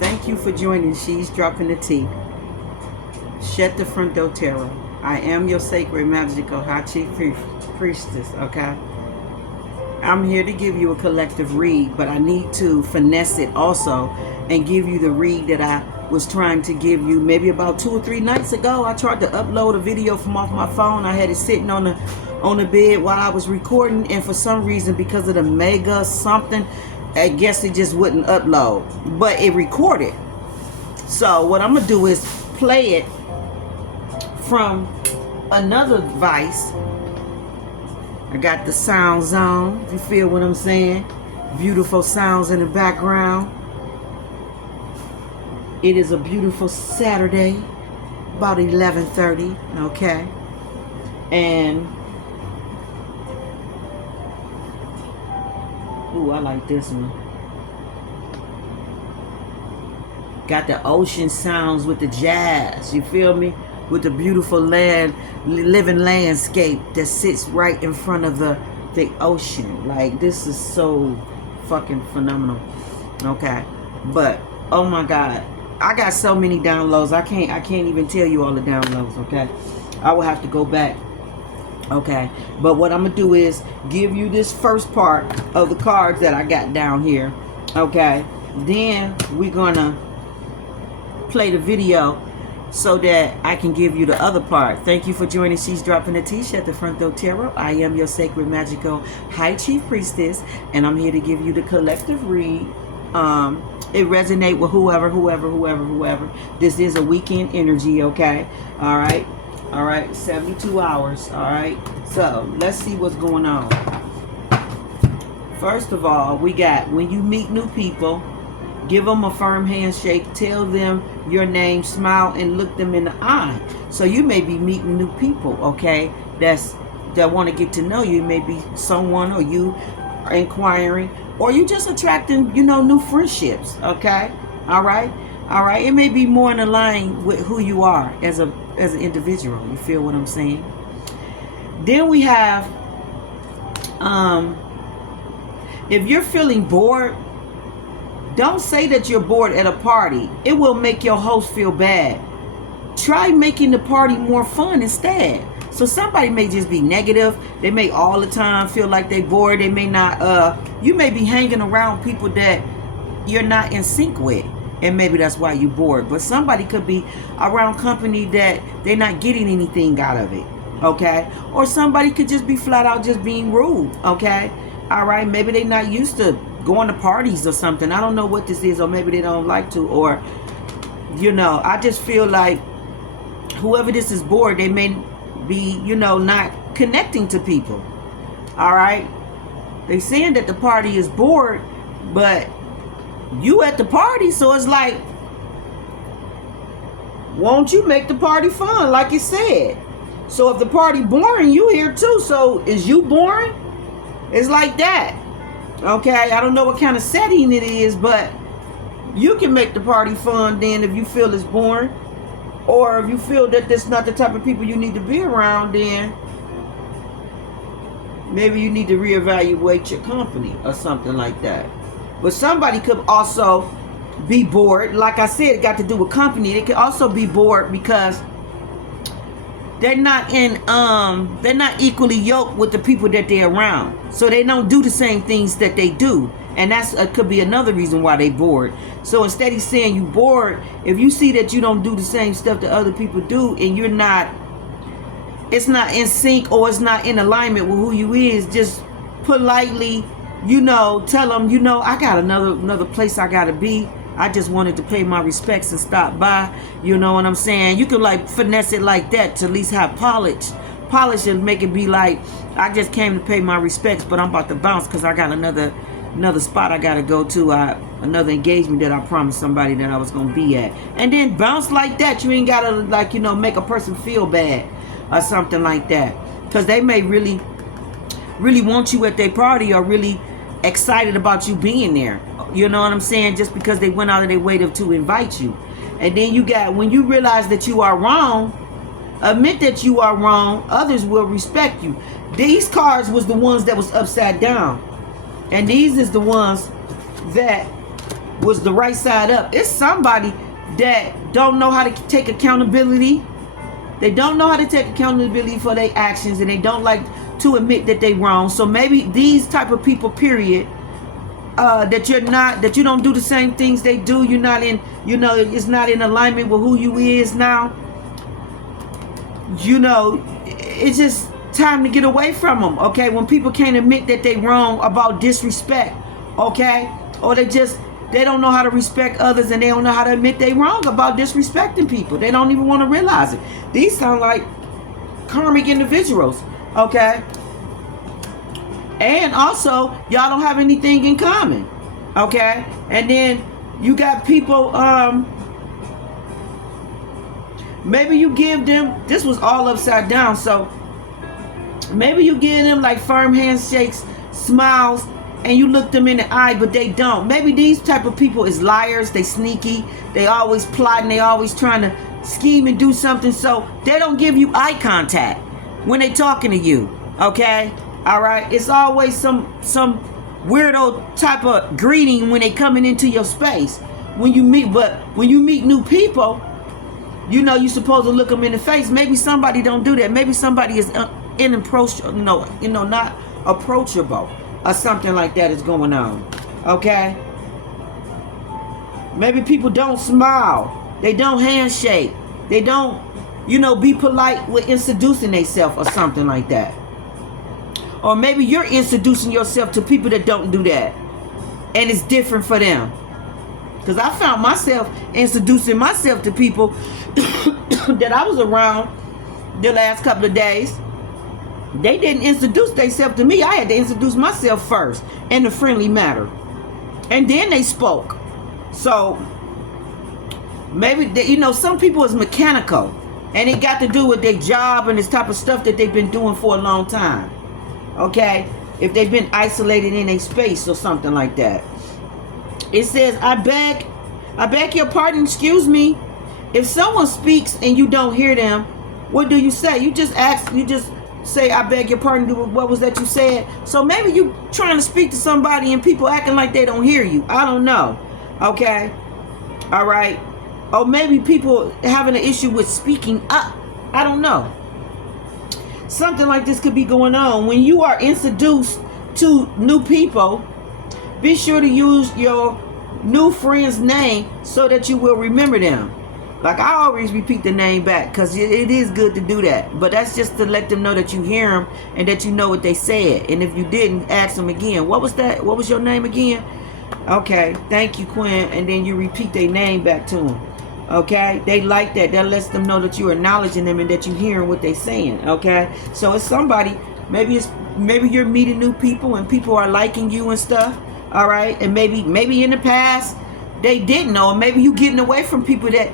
Thank you for joining She's Dropping the Tea. Shut the front door, Tarot. I am your sacred, magical, high chief priestess, okay? I'm here to give you a collective read, but I need to finesse it also and give you the read that I was trying to give you maybe about 2 or 3 nights ago. I tried to upload a video from off my phone. I had it sitting on the bed while I was recording, and for some reason, because of the mega something, I guess it just wouldn't upload, but it recorded. So what I'm gonna do is play it from another device. I got the sounds on, if you feel what I'm saying. Beautiful sounds in the background. It is a beautiful Saturday, about 11:30, okay? And, ooh, I like this one. Got the ocean sounds with the jazz, you feel me? With the beautiful living landscape that sits right in front of the ocean. Like, this is so fucking phenomenal, okay? But, oh my God, I got so many downloads. I can't even tell you all the downloads, okay? I will have to go back, okay? But what I'm gonna do is give you this first part of the cards that I got down here, okay? Then we're gonna play the video so that I can give you the other part. Thank you for joining She's Dropping the Tea at the Front Door Tarot. I am your sacred, magical, high chief priestess, and I'm here to give you the collective read. It resonate with whoever. This is a weekend energy, okay? All right, 72 hours, all right? So let's see what's going on. First of all, we got, when you meet new people, give them a firm handshake, tell them your name, smile, and look them in the eye. So you may be meeting new people, okay, that want to get to know you. It may be someone, or you are inquiring, or you just attracting, new friendships, okay? All right. It may be more in line with who you are as an individual. You feel what I'm saying? Then we have, if you're feeling bored, don't say that you're bored at a party. It will make your host feel bad. Try making the party more fun instead. So somebody may just be negative. They may all the time feel like they bored. They may not, you may be hanging around people that you're not in sync with, and maybe that's why you're bored. But somebody could be around company that they're not getting anything out of it, okay? Or somebody could just be flat out just being rude, okay? All right, maybe they're not used to going to parties or something. I don't know what this is, or maybe they don't like to, or, I just feel like whoever this is bored, they may be, not connecting to people. All right, they saying that the party is bored, but you at the party, so it's like, won't you make the party fun, like you said? So if the party boring, you here too. So is you boring? It's like that. Okay, I don't know what kind of setting it is, but you can make the party fun then if you feel it's boring. Or if you feel that that's not the type of people you need to be around, then maybe you need to reevaluate your company or something like that. But somebody could also be bored. Like I said, it got to do with company. They could also be bored because they're not equally yoked with the people that they're around. So they don't do the same things that they do. And that's could be another reason why they bored. So instead of saying you bored, if you see that you don't do the same stuff that other people do, and it's not in sync, or it's not in alignment with who you is, just politely, tell them, I got another place I gotta be. I just wanted to pay my respects and stop by. You know what I'm saying? You can like finesse it like that to at least have polish and make it be like, I just came to pay my respects, but I'm about to bounce because I got another spot I gotta go to, another engagement that I promised somebody that I was gonna be at. And then bounce like that. You ain't gotta make a person feel bad or something like that, because they may really want you at their party, or really excited about you being there. You know what I'm saying? Just because they went out of their way to invite you. And then when you realize that you are wrong, admit that you are wrong, others will respect you. These cards was the ones that was upside down. And these is the ones that was the right side up. It's somebody that don't know how to take accountability. They don't know how to take accountability for their actions, and they don't like to admit that they wrong. So maybe these type of people, period, that you don't do the same things they do. You're not in, it's not in alignment with who you is now. It's just time to get away from them, okay? When people can't admit that they wrong about disrespect, okay? Or they don't know how to respect others, and they don't know how to admit they wrong about disrespecting people. They don't even want to realize it. These sound like karmic individuals, okay? And also, y'all don't have anything in common, okay? And then you got people, maybe you give them, this was all upside down, so maybe you give them like firm handshakes, smiles, and you look them in the eye, but they don't. Maybe these type of people is liars. They sneaky. They always plotting. They always trying to scheme and do something. So they don't give you eye contact when they talking to you. Okay? All right? It's always some weirdo type of greeting when they coming into your space. When you meet new people, you're supposed to look them in the face. Maybe somebody don't do that. Maybe somebody is not approachable. Or something like that is going on. Okay? Maybe people don't smile. They don't handshake. They don't, be polite with introducing themselves or something like that. Or maybe you're introducing yourself to people that don't do that. And it's different for them. Because I found myself introducing myself to people that I was around the last couple of days. They didn't introduce themselves to me. I had to introduce myself first in a friendly manner. And then they spoke. So, maybe, some people is mechanical. And it got to do with their job and this type of stuff that they've been doing for a long time. Okay? If they've been isolated in a space or something like that. It says, I beg your pardon, excuse me. If someone speaks and you don't hear them, what do you say? You just say, I beg your pardon, what was that you said? So maybe you trying to speak to somebody and people acting like they don't hear you. I don't know. Okay? All right? Or maybe people having an issue with speaking up. I don't know. Something like this could be going on. When you are introduced to new people, be sure to use your new friend's name so that you will remember them. Like, I always repeat the name back because it is good to do that. But that's just to let them know that you hear them and that you know what they said. And if you didn't, ask them again. What was that? What was your name again? Okay, thank you, Quinn. And then you repeat their name back to them. Okay? They like that. That lets them know that you're acknowledging them and that you're hearing what they're saying. Okay? So it's somebody, maybe you're meeting new people and people are liking you and stuff. All right? And maybe in the past, they didn't know. Maybe you getting away from people that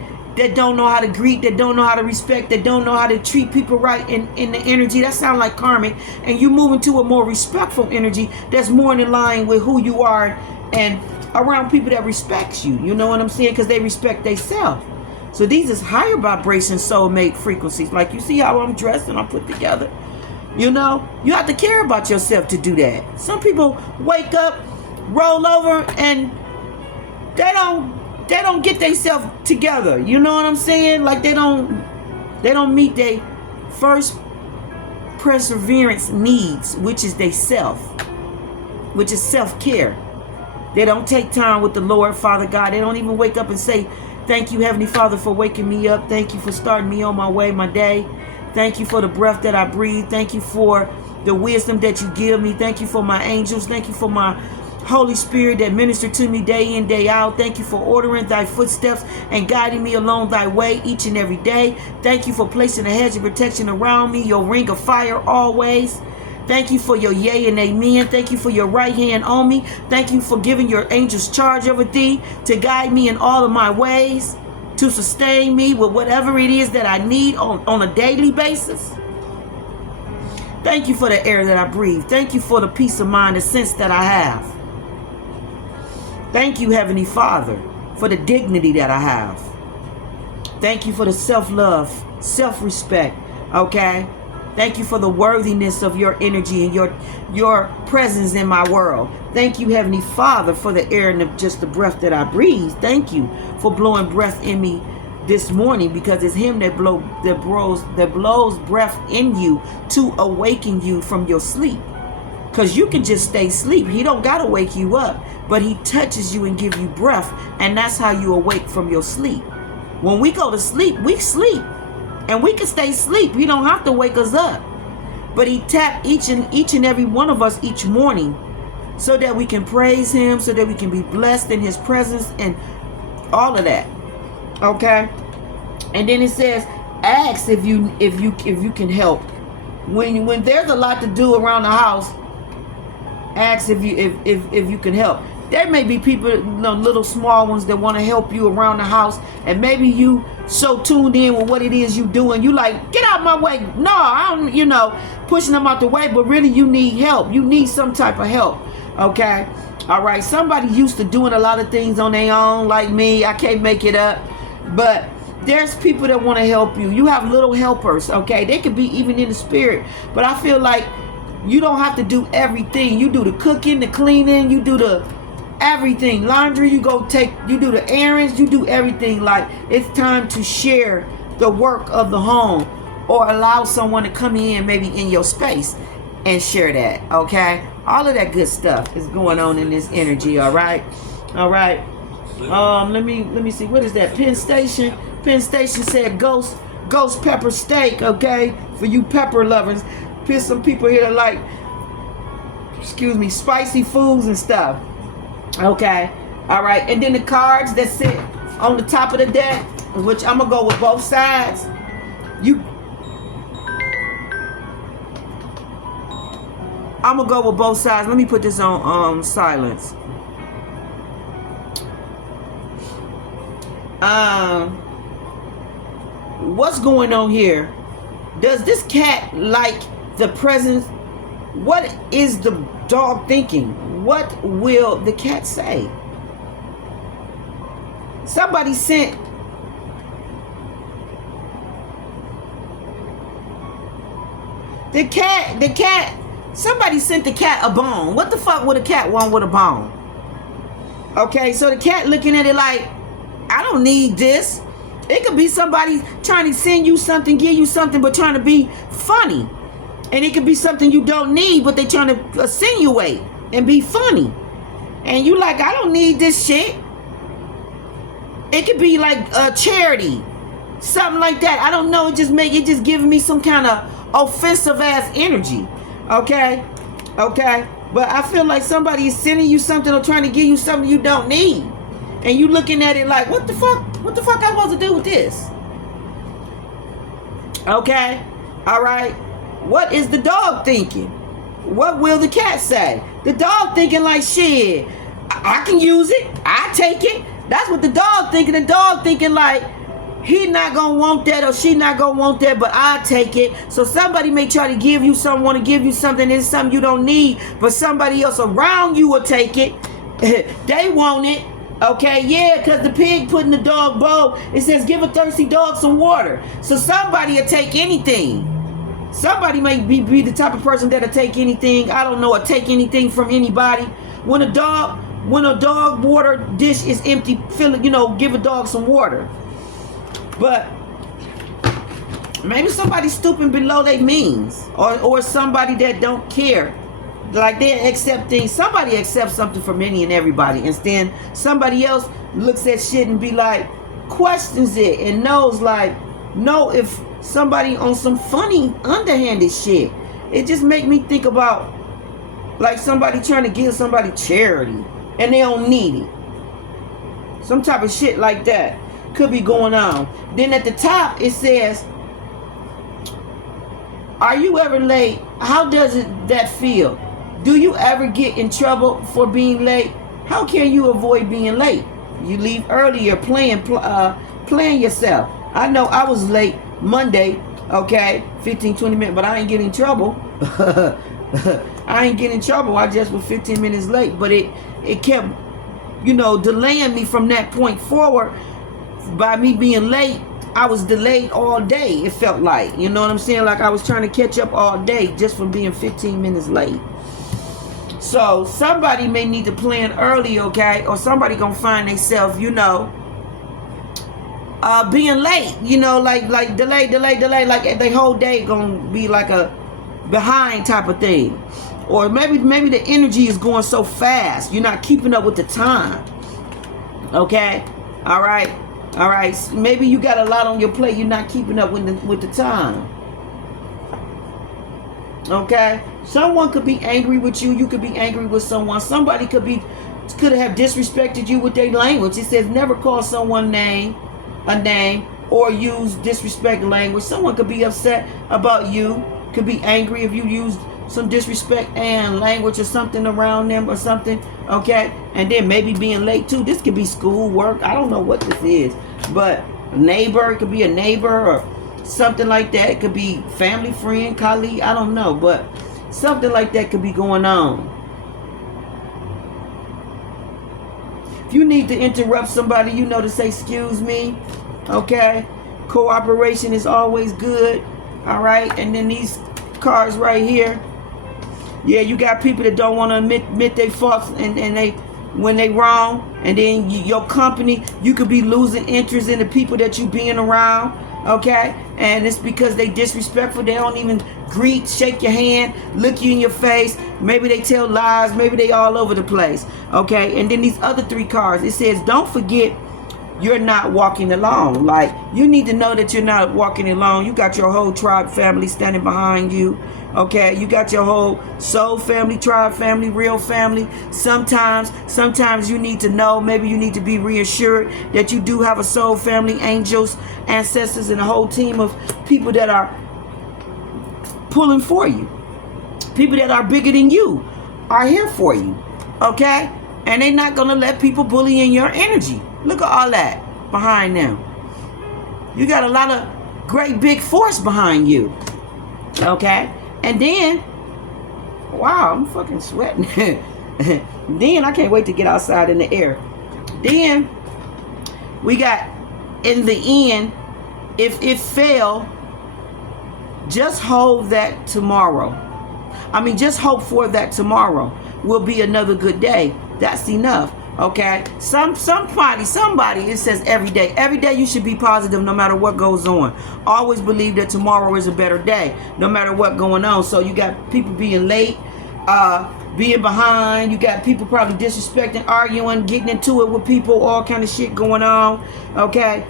don't know how to greet, that don't know how to respect, that don't know how to treat people right in the energy. That sounds like karmic. And you move into a more respectful energy that's more in line with who you are and around people that respect you. You know what I'm saying? Because they respect themselves. So these is higher vibration soulmate frequencies. Like, you see how I'm dressed and I'm put together? You have to care about yourself to do that. Some people wake up, roll over, and they don't get themselves together. You know what I'm saying? Like, they don't meet their first perseverance needs, which is they self, which is self-care. They don't take time with the Lord, Father God. They don't even wake up and say, thank you, Heavenly Father, for waking me up. Thank you for starting me on my way, my day. Thank you for the breath that I breathe. Thank you for the wisdom that you give me. Thank you for my angels. Thank you for my Holy Spirit that minister to me day in, day out. Thank you for ordering thy footsteps and guiding me along thy way each and every day. Thank you for placing a hedge of protection around me, your ring of fire always. Thank you for your yea and amen. Thank you for your right hand on me. Thank you for giving your angels charge over thee to guide me in all of my ways, to sustain me with whatever it is that I need on a daily basis. Thank you for the air that I breathe. Thank you for the peace of mind, the sense that I have. Thank you, Heavenly Father, for the dignity that I have. Thank you for the self-love, self-respect, okay? Thank you for the worthiness of your energy and your presence in my world. Thank you, Heavenly Father, for the air and just the breath that I breathe. Thank you for blowing breath in me this morning, because it's Him that blows breath in you to awaken you from your sleep. Because you can just stay asleep. He don't got to wake you up, but He touches you and give you breath, and that's how you awake from your sleep. When we go to sleep, we sleep, and we can stay asleep. He don't have to wake us up, but He tapped each and every one of us each morning, so that we can praise Him, so that we can be blessed in His presence and all of that. Okay, and then it says, ask if you can help. When there's a lot to do around the house, ask if you can help. There may be people, little small ones that want to help you around the house, and maybe you so tuned in with what it is you doing, you like, get out my way. No, I don't, pushing them out the way, but really you need help. You need some type of help. Okay, all right. Somebody used to doing a lot of things on their own, like me. I can't make it up, but there's people that want to help you. You have little helpers. Okay, they could be even in the spirit, but I feel like you don't have to do everything. You do the cooking, the cleaning, you do the everything. Laundry, you do the errands, you do everything. Like, it's time to share the work of the home, or allow someone to come in maybe in your space and share that. Okay, all of that good stuff is going on in this energy. All right. Let me see, what is that? Penn Station said ghost pepper steak. Okay, for you pepper lovers. There's some people here that like, spicy foods and stuff. Okay, all right. And then the cards that sit on the top of the deck, which I'm gonna go with both sides. I'm gonna go with both sides. Let me put this on silence. What's going on here? Does this cat like the presence? What is the dog thinking? What will the cat say? Somebody sent the cat. Somebody sent the cat a bone. What the fuck would a cat want with a bone? Okay, so the cat looking at it like, I don't need this. It could be somebody trying to send you something, give you something, but trying to be funny. And it could be something you don't need, but they trying to insinuate and be funny. And you like, I don't need this shit. It could be like a charity, something like that. I don't know. It just giving me some kind of offensive ass energy. Okay. But I feel like somebody is sending you something or trying to give you something you don't need. And you looking at it like, what the fuck? What the fuck I supposed to do with this? Okay. All right. What is the dog thinking? What will the cat say? The dog thinking like, shit, I can use it. I take it. That's what the dog thinking. The dog thinking like, he not gonna want that or she not gonna want that, but I take it. So somebody may try to give you something, want to give you something, it's something you don't need, but somebody else around you will take it. They want it. Okay, yeah, because the pig put in the dog bowl, it says give a thirsty dog some water. So somebody will take anything. Somebody may be the type of person that'll take anything, I don't know, or take anything from anybody. When a dog water dish is empty, fill it, give a dog some water. But maybe somebody stooping below their means, or somebody that don't care. Like they accept things. Somebody accepts something from any and everybody, and then somebody else looks at shit and be like, questions it and knows like, no, if somebody on some funny underhanded shit. It just make me think about like somebody trying to give somebody charity and they don't need it. Some type of shit like that could be going on. Then at the top it says, are you ever late? How does that feel? Do you ever get in trouble for being late? How can you avoid being late? You leave earlier playing yourself. I know I was late Monday, okay, 15-20 minutes, but I ain't getting in trouble. I ain't getting in trouble. I just was 15 minutes late, but it kept, delaying me from that point forward. By me being late, I was delayed all day. It felt like, you know what I'm saying? Like I was trying to catch up all day just from being 15 minutes late. So somebody may need to plan early, okay? Or somebody gonna find themselves, you know, being late, you know, like delay, like the whole day gonna be like a behind type of thing. Or maybe the energy is going so fast, you're not keeping up with the time. Okay? All right. Maybe you got a lot on your plate, you're not keeping up with the time. Okay? Someone could be angry with you. You could be angry with someone. Somebody could have disrespected you with their language. It says never call someone a name or use disrespect language. Someone could be upset about you. Could be angry if you use some disrespect and language or something around them or something. Okay? And then maybe being late too. This could be school, work. I don't know what this is. But neighbor, it could be a neighbor or something like that. It could be family, friend, colleague. I don't know. But something like that could be going on. If you need to interrupt somebody, you know to say excuse me. Okay? Cooperation is always good. All right? And then these cards right here. Yeah, you got people that don't want to admit their faults and they when they wrong. And then your company, you could be losing interest in the people that you being around. Okay? And it's because they disrespectful. They don't even greet, shake your hand, look you in your face. Maybe they tell lies. Maybe they all over the place. Okay? And then these other three cards, it says, don't forget you're not walking alone. Like, you need to know that you're not walking alone. You got your whole tribe family standing behind you. Okay? You got your whole soul family, tribe family, real family. Sometimes you need to know, maybe you need to be reassured that you do have a soul family, angels, ancestors, and a whole team of people that are pulling for you. People that are bigger than you are here for you. Okay? And they're not going to let people bully in your energy. Look at all that behind them. You got a lot of great big force behind you. Okay? And then, wow, I'm fucking sweating. Then I can't wait to get outside in the air. Then we got, in the end, if it fail, just hold that tomorrow. Just hope for that tomorrow will be another good day. That's enough. Okay? Somebody, it says every day you should be positive no matter what goes on. Always believe that tomorrow is a better day no matter what going on. So you got people being late, being behind. You got people probably disrespecting, arguing, getting into it with people, all kind of shit going on. Okay?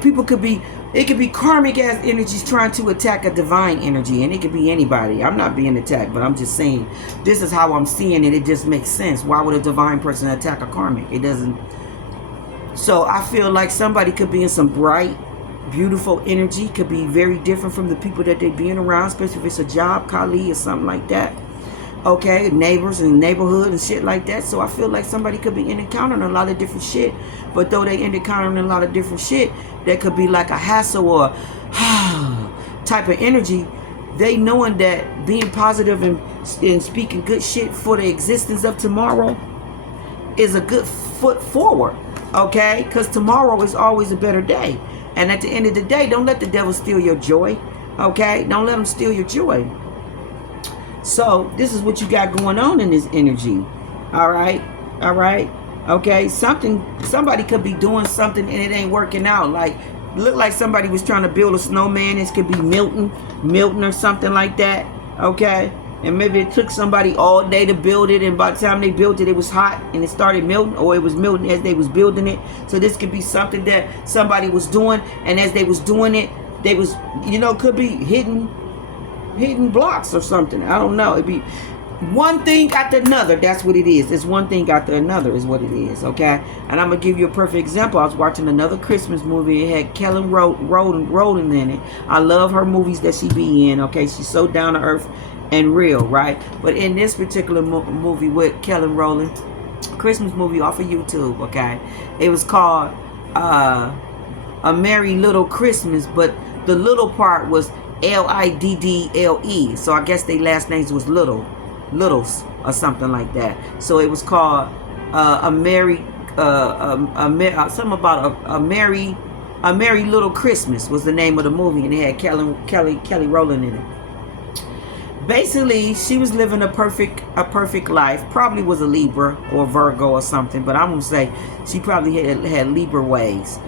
People could be, it could be karmic ass energies trying to attack a divine energy, and it could be anybody. I'm not being attacked, but I'm just saying this is how I'm seeing it. It just makes sense. Why would a divine person attack a karmic? It doesn't. So I feel like somebody could be in some bright, beautiful energy, could be very different from the people that they're being around, especially if it's a job, colleague, or something like that. Okay, neighbors and neighborhood and shit like that. So I feel like somebody could be encountering a lot of different shit. But though they encountering a lot of different shit, that could be like a hassle or type of energy. They knowing that being positive and speaking good shit for the existence of tomorrow is a good foot forward. Okay, because tomorrow is always a better day. And at the end of the day, don't let the devil steal your joy. Okay, don't let him steal your joy. So this is what you got going on in this energy. All right. Okay, somebody could be doing something and it ain't working out. Like, look like somebody was trying to build a snowman. This could be Milton or something like that. Okay, and maybe it took somebody all day to build it, and by the time they built it, it was hot and it started melting, or it was melting as they was building it. So this could be something that somebody was doing, and as they was doing it, they was, could be hitting blocks or something. I don't know. It'd be one thing after another. That's what it is. It's one thing after another is what it is. Okay? And I'm going to give you a perfect example. I was watching another Christmas movie. It had Kelly Rowland in it. I love her movies that she be in. Okay? She's so down to earth and real, right? But in this particular movie with Kelly Rowland, Christmas movie off of YouTube, okay? It was called A Merry Little Christmas, but the little part was Liddle. So I guess their last names was Littles or something like that. So it was called something about a merry A Merry Little Christmas was the name of the movie, and it had Kelly Rowland in it. Basically, she was living a perfect life. Probably was a Libra or Virgo or something, but I'm gonna say she probably had Libra ways.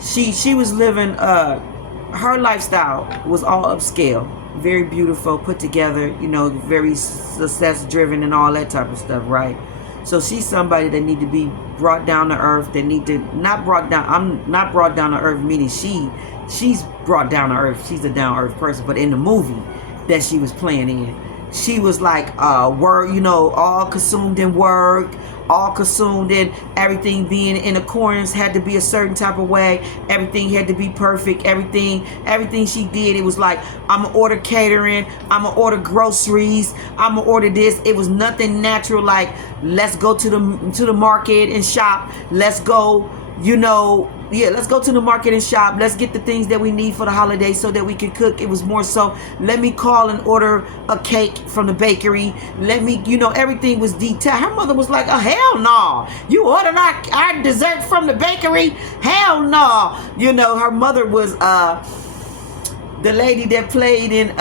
She was living. Her lifestyle was all upscale, very beautiful, put together. You know, very success driven and all that type of stuff, right? So she's somebody that need to be brought down to earth. That need to not brought down. I'm not brought down to earth, meaning she's brought down to earth. She's a down to earth person. But in the movie that she was playing in, she was like work, you know, all consumed in work, all consumed in everything being in accordance, had to be a certain type of way. Everything had to be perfect. Everything she did, it was like, I'm gonna order catering, I'm gonna order groceries, I'm gonna order this. It was nothing natural, like, let's go to the market and shop. Let's go, you know, yeah, let's go to the market and shop. Let's get the things that we need for the holidays so that we can cook. It was more so, let me call and order a cake from the bakery. Let me, you know, everything was detailed. Her mother was like, oh, hell no. You ordered our dessert from the bakery? Hell no. You know, her mother was the lady that played in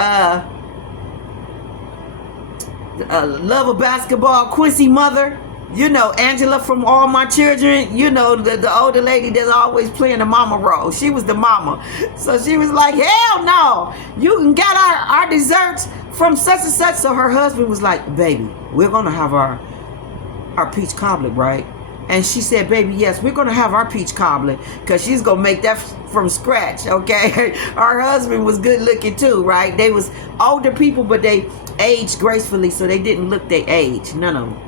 Love of Basketball, Quincy mother. You know, Angela from All My Children, you know, the older lady that's always playing the mama role. She was the mama. So she was like, hell no, you can get our desserts from such and such. So her husband was like, baby, we're going to have our peach cobbler, right? And she said, baby, yes, we're going to have our peach cobbler because she's going to make that from scratch, okay? Her husband was good looking too, right? They was older people, but they aged gracefully, so they didn't look their age, none of them.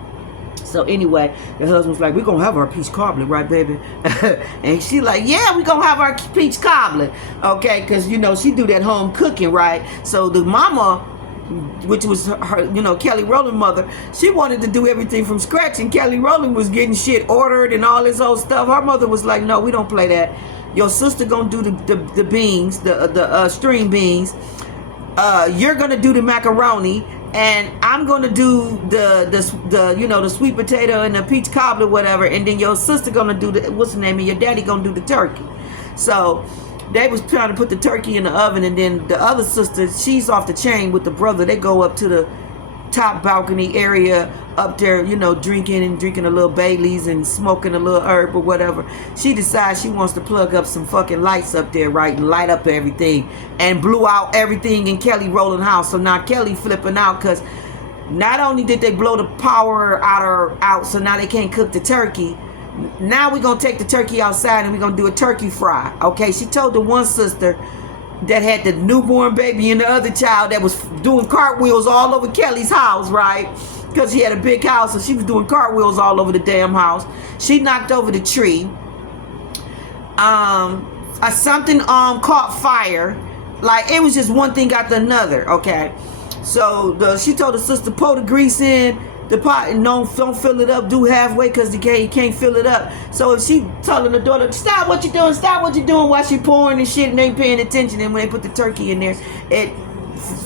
So anyway, the husband was like, we're going to have our peach cobbler, right, baby? And she like, yeah, we're going to have our peach cobbler, okay? Because, you know, she do that home cooking, right? So the mama, which was her, you know, Kelly Rowland's mother, she wanted to do everything from scratch, and Kelly Rowland was getting shit ordered and all this old stuff. Her mother was like, no, we don't play that. Your sister going to do the beans, the string beans. You're going to do the macaroni. And I'm gonna do the you know, the sweet potato and the peach cobbler, whatever. And then your sister gonna do the, what's the name? And your daddy gonna do the turkey. So they was trying to put the turkey in the oven, and then the other sister, she's off the chain with the brother. They go up to the top balcony area up there, you know, drinking a little Baileys and smoking a little herb or whatever. She decides she wants to plug up some fucking lights up there, right, and light up everything, and blew out everything in Kelly Rowland's house. So now Kelly flipping out because not only did they blow the power out, so now they can't cook the turkey. Now we're gonna take the turkey outside and we're gonna do a turkey fry. Okay, she told the one sister that had the newborn baby and the other child that was doing cartwheels all over Kelly's house, right? Because she had a big house, so she was doing cartwheels all over the damn house. She knocked over the tree. Something caught fire. Like, it was just one thing after another, okay? So she told the sister, pour the grease in the pot and don't fill it up, do halfway because you can't fill it up. So if she telling the daughter, stop what you're doing while she pouring and shit and ain't paying attention, and when they put the turkey in there, it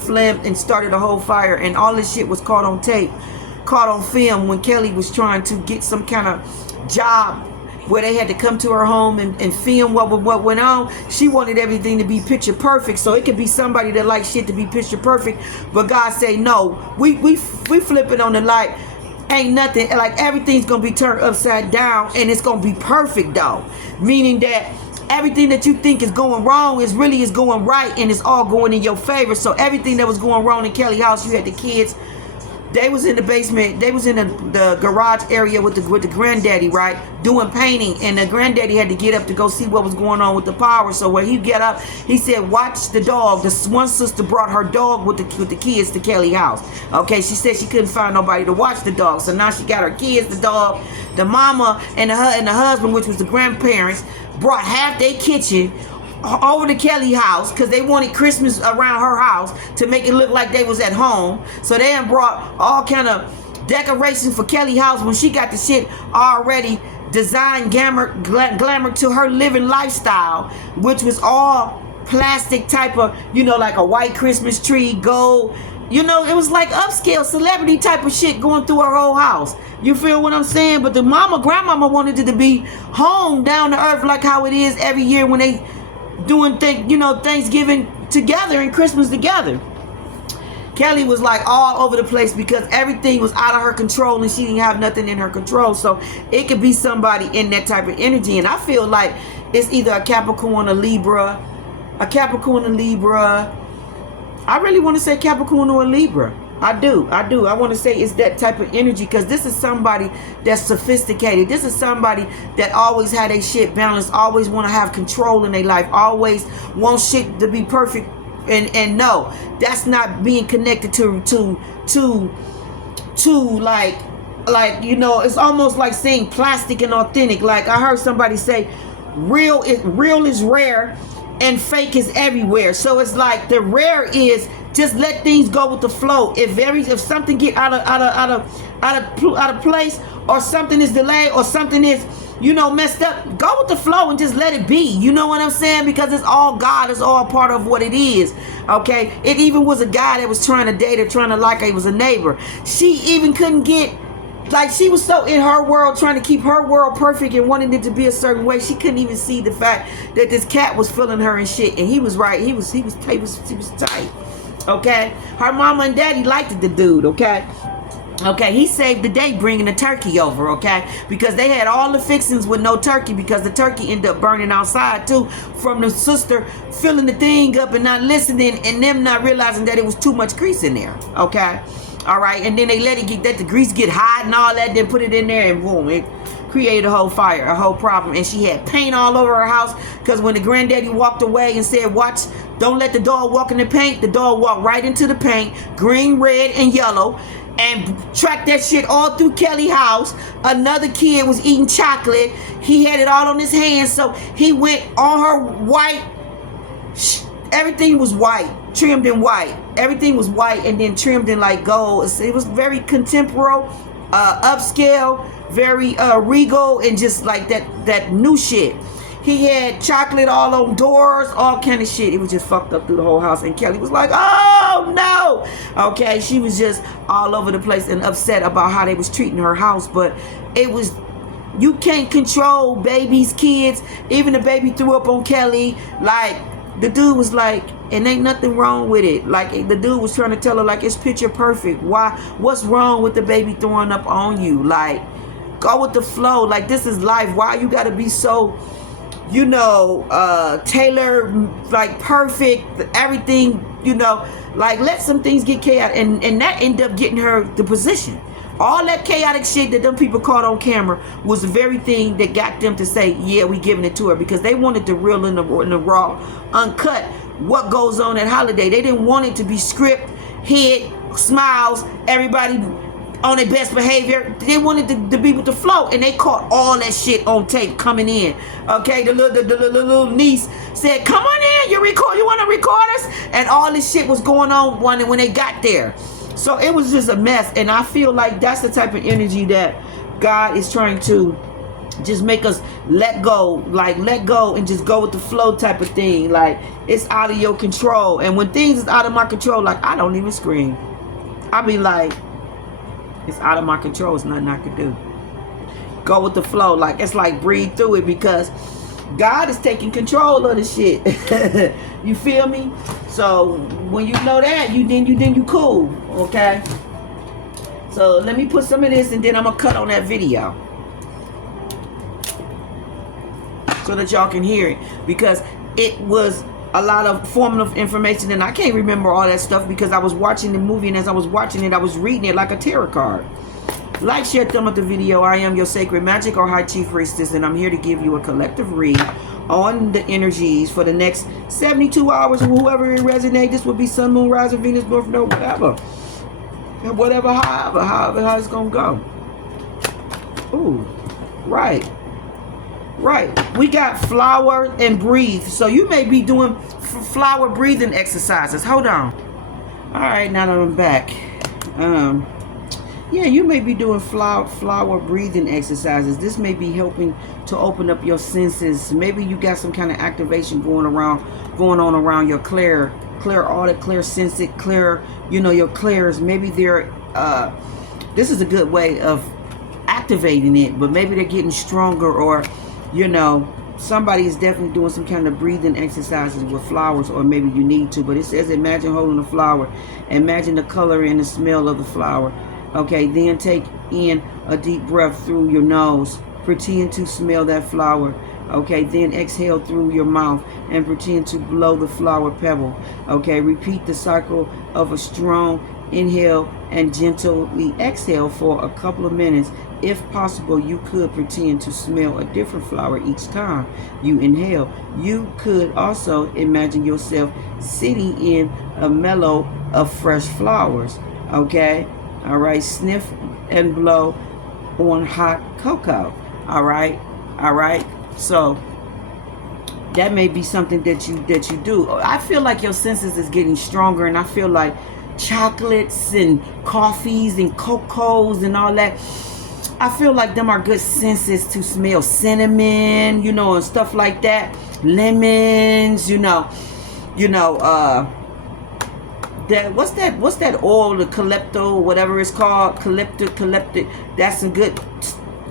flamed and started a whole fire, and all this shit was caught on tape, caught on film when Kelly was trying to get some kind of job where they had to come to her home and film what went on. She wanted everything to be picture perfect, so it could be somebody that likes shit to be picture perfect, but God say no, we flip it on the light, ain't nothing, like everything's gonna be turned upside down, and it's gonna be perfect though, meaning that everything that you think is going wrong is going right, and it's all going in your favor. So everything that was going wrong in Kelly's house, you had the kids, they was in the basement, they was in the garage area with the granddaddy, right, doing painting, and the granddaddy had to get up to go see what was going on with the power. So when he get up, he said, watch the dog. This one sister brought her dog with the kids to Kelly's house. Okay, she said she couldn't find nobody to watch the dog, so now she got her kids, the dog, the mama, and the husband, which was the grandparents, brought half their kitchen over to Kelly's house because they wanted Christmas around her house to make it look like they was at home. So they had brought all kind of decorations for Kelly's house when she got the shit already designed, glamour to her living lifestyle, which was all plastic type of, you know, like a white Christmas tree, gold, You know, it was like upscale celebrity type of shit going through her whole house. You feel what I'm saying? But the grandmama wanted it to be home, down to earth, like how it is every year when they doing Thanksgiving together and Christmas together. Kelly was like all over the place because everything was out of her control and she didn't have nothing in her control. So it could be somebody in that type of energy. And I feel like it's either a Capricorn or Libra. A Capricorn or Libra. I really want to say Capricorn or Libra. I do. I want to say it's that type of energy because this is somebody that's sophisticated. This is somebody that always had their shit balanced, always want to have control in their life, always want shit to be perfect. And no, that's not being connected to like it's almost like saying plastic and authentic. Like I heard somebody say, real is rare and fake is everywhere. So it's like the rare is just let things go with the flow. If something get out of place, or something is delayed, or something is messed up, go with the flow and just let it be. You know what I'm saying? Because it's all God. It's all part of what it is. Okay? It even was a guy that was trying to date her, trying to like her. He was a neighbor. She even couldn't get, like, she was so in her world, trying to keep her world perfect and wanting it to be a certain way. She couldn't even see the fact that this cat was feeling her and shit. And he was right. He was tight. Okay? Her mama and daddy liked the dude. Okay? Okay, he saved the day bringing the turkey over, okay? Because they had all the fixings with no turkey because the turkey ended up burning outside too from the sister filling the thing up and not listening and them not realizing that it was too much grease in there, okay? All right, and then they let the grease get hot and all that, then put it in there and boom, it created a whole fire, a whole problem. And she had paint all over her house because when the granddaddy walked away and said, watch, don't let the dog walk in the paint, the dog walked right into the paint, green, red, and yellow, and tracked that shit all through Kelly's house. Another kid was eating chocolate. He had it all on his hands, so he went on her white. Everything was white, trimmed in white. Everything was white and then trimmed in like gold. It was very contemporary, upscale, very regal, and just like that new shit. He had chocolate all on doors, all kind of shit. It was just fucked up through the whole house. And Kelly was like, oh no. Okay, she was just all over the place and upset about how they was treating her house. But it was, you can't control babies, kids. Even the baby threw up on Kelly. Like, the dude was like, and ain't nothing wrong with it. Like, the dude was trying to tell her, like, it's picture perfect. What's wrong with the baby throwing up on you? Like, go with the flow. Like, this is life. Why you gotta be so, tailored, like perfect, everything, like let some things get chaotic, and that ended up getting her the position. All that chaotic shit that them people caught on camera was the very thing that got them to say, yeah, we giving it to her, because they wanted the real and the raw, uncut, what goes on at Holiday. They didn't want it to be script, hit, smiles, everybody on their best behavior. They wanted to be with the flow, and they caught all that shit on tape coming in. Okay, the little niece said, come on in, you want to record us? And all this shit was going on when they got there. So it was just a mess, and I feel like that's the type of energy that God is trying to just make us let go and just go with the flow type of thing. Like, it's out of your control, and when things is out of my control, like, I don't even scream. I be like, it's out of my control. It's nothing I can do. Go with the flow. Like, it's like breathe through it, because God is taking control of the shit. You feel me? So when you know that, you cool. Okay. So let me put some of this, and then I'm gonna cut on that video so that y'all can hear it, because it was a lot of formative information, and I can't remember all that stuff because I was watching the movie, and as I was watching it, I was reading it like a tarot card. Like, share, thumb up the video. I am your sacred magic or high chief priestess, and I'm here to give you a collective read on the energies for the next 72 hours. Whoever it resonates, this would be Sun, Moon, Rising, Venus, North Node, whatever. And whatever, however how it's gonna go. Ooh, right. We got flower and breathe. So you may be doing flower breathing exercises. Hold on. All right, now that I'm back. Yeah, you may be doing flower breathing exercises. This may be helping to open up your senses. Maybe you got some kind of activation going on around your clear audit, clear sense it, clear, you know, your clears. Maybe they're, this is a good way of activating it, but maybe they're getting stronger, or, you know, somebody is definitely doing some kind of breathing exercises with flowers, or maybe you need to. But it says, imagine holding a flower. Imagine the color and the smell of the flower. Okay, then take in a deep breath through your nose. Pretend to smell that flower. Okay, then exhale through your mouth and pretend to blow the flower pebble. Okay, repeat the cycle of a strong inhale and gently exhale for a couple of minutes. If possible, you could pretend to smell a different flower each time you inhale. You could also imagine yourself sitting in a meadow of fresh flowers. Okay, all right, sniff and blow on hot cocoa. All right, so that may be something that you do. I feel like your senses is getting stronger, and I feel like chocolates and coffees and cocos and all that, I feel like them are good senses to smell. Cinnamon, you know, and stuff like that. Lemons, you know, that what's that oil, the calypto, whatever it's called, calyptic. That's a good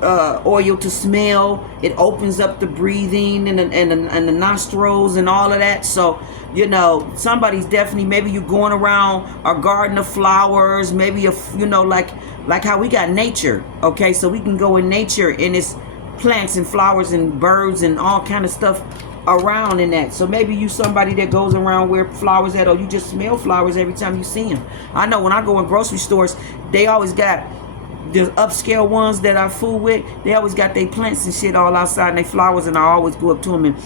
oil to smell. It opens up the breathing and the nostrils and all of that. So, you know, somebody's definitely, maybe you're going around a garden of flowers, maybe you know, like how we got nature. Okay, so we can go in nature and it's plants and flowers and birds and all kind of stuff around in that. So maybe you somebody that goes around where flowers at, or you just smell flowers every time you see them. I know when I go in grocery stores, they always got the upscale ones that I fool with. They always got their plants and shit all outside and their flowers, and I always go up to them and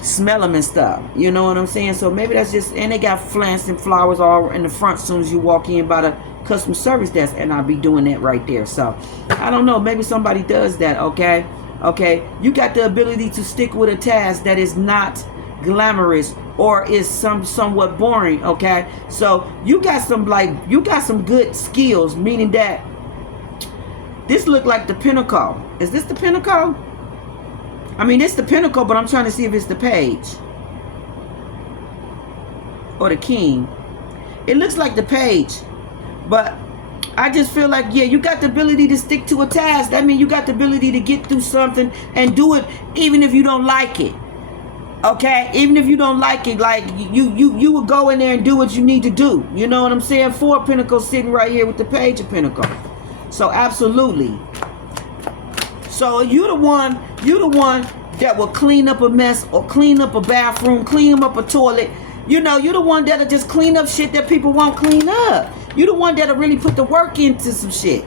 smell them and stuff. You know what I'm saying? So maybe that's just, and they got plants and flowers all in the front as soon as you walk in by the customer service desk, and I'll be doing that right there. So I don't know, maybe somebody does that. Okay, you got the ability to stick with a task that is not glamorous or is somewhat boring. Okay, so you got some good skills, meaning that this look like the pinnacle. Is this the pinnacle? I mean, it's the pinnacle, but I'm trying to see if it's the page or the king. It looks like the page, but I just feel like, yeah, you got the ability to stick to a task. That means you got the ability to get through something and do it even if you don't like it. Okay, even if you don't like it, like you would go in there and do what you need to do. You know what I'm saying? 4 Pentacles sitting right here with the Page of Pentacles. So absolutely. So you the one that will clean up a mess, or clean up a bathroom, clean up a toilet. You know, you're the one that'll just clean up shit that people won't clean up. You're the one that'll really put the work into some shit.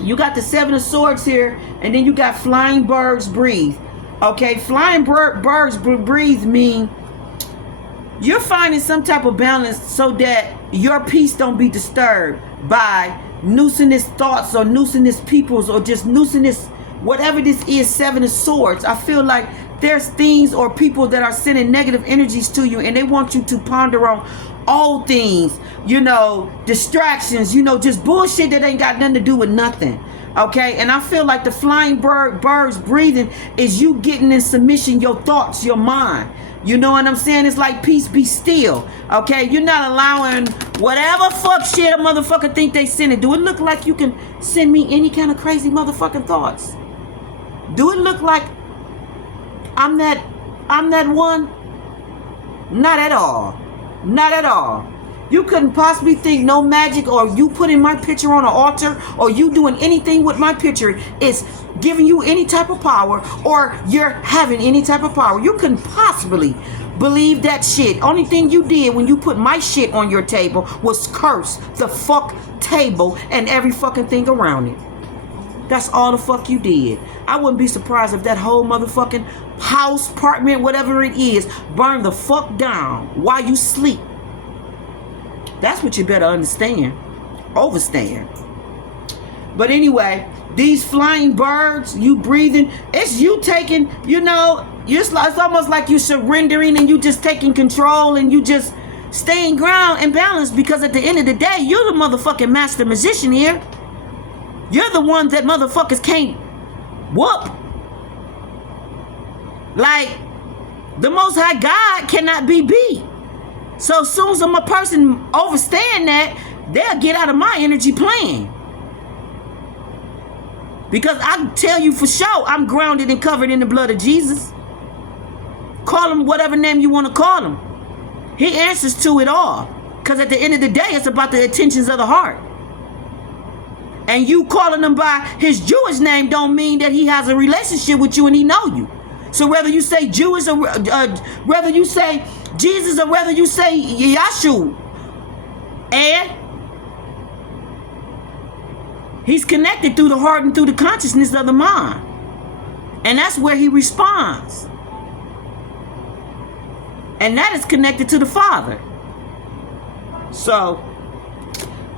You got the 7 of Swords here, and then you got flying birds breathe. Okay, flying birds breathe mean you're finding some type of balance so that your peace don't be disturbed by nuisance thoughts or nuisance peoples or just nuisance whatever this is. 7 of Swords. I feel like there's things or people that are sending negative energies to you, and they want you to ponder on old things, you know, distractions, you know, just bullshit that ain't got nothing to do with nothing. Okay, and I feel like the flying birds breathing is you getting in submission your thoughts, your mind. You know what I'm saying? It's like peace be still. Okay, you're not allowing whatever fuck shit a motherfucker think they send it. Do it look like you can send me any kind of crazy motherfucking thoughts? Do it look like I'm that one? Not at all. Not at all. You couldn't possibly think no magic, or you putting my picture on an altar, or you doing anything with my picture is giving you any type of power, or you're having any type of power. You couldn't possibly believe that shit. Only thing you did when you put my shit on your table was curse the fuck table and every fucking thing around it. That's all the fuck you did. I wouldn't be surprised if that whole motherfucking house, apartment, whatever it is, burned the fuck down while you sleep. That's what you better understand. Overstand. But anyway, these flying birds, you breathing, it's you taking, you know, it's almost like you surrendering and you just taking control and you just staying ground and balanced, because at the end of the day, you're the motherfucking master magician here. You're the one that motherfuckers can't whoop. Like, the Most High God cannot be beat. So as soon as a person overstand that, they'll get out of my energy playing. Because I tell you for sure, I'm grounded and covered in the blood of Jesus. Call him whatever name you want to call him. He answers to it all. Because at the end of the day, it's about the intentions of the heart. And you calling him by his Jewish name don't mean that he has a relationship with you and he know you. So whether you say Jewish or whether you say Jesus or whether you say Yahshua, and he's connected through the heart and through the consciousness of the mind. And that's where he responds. And that is connected to the Father. So,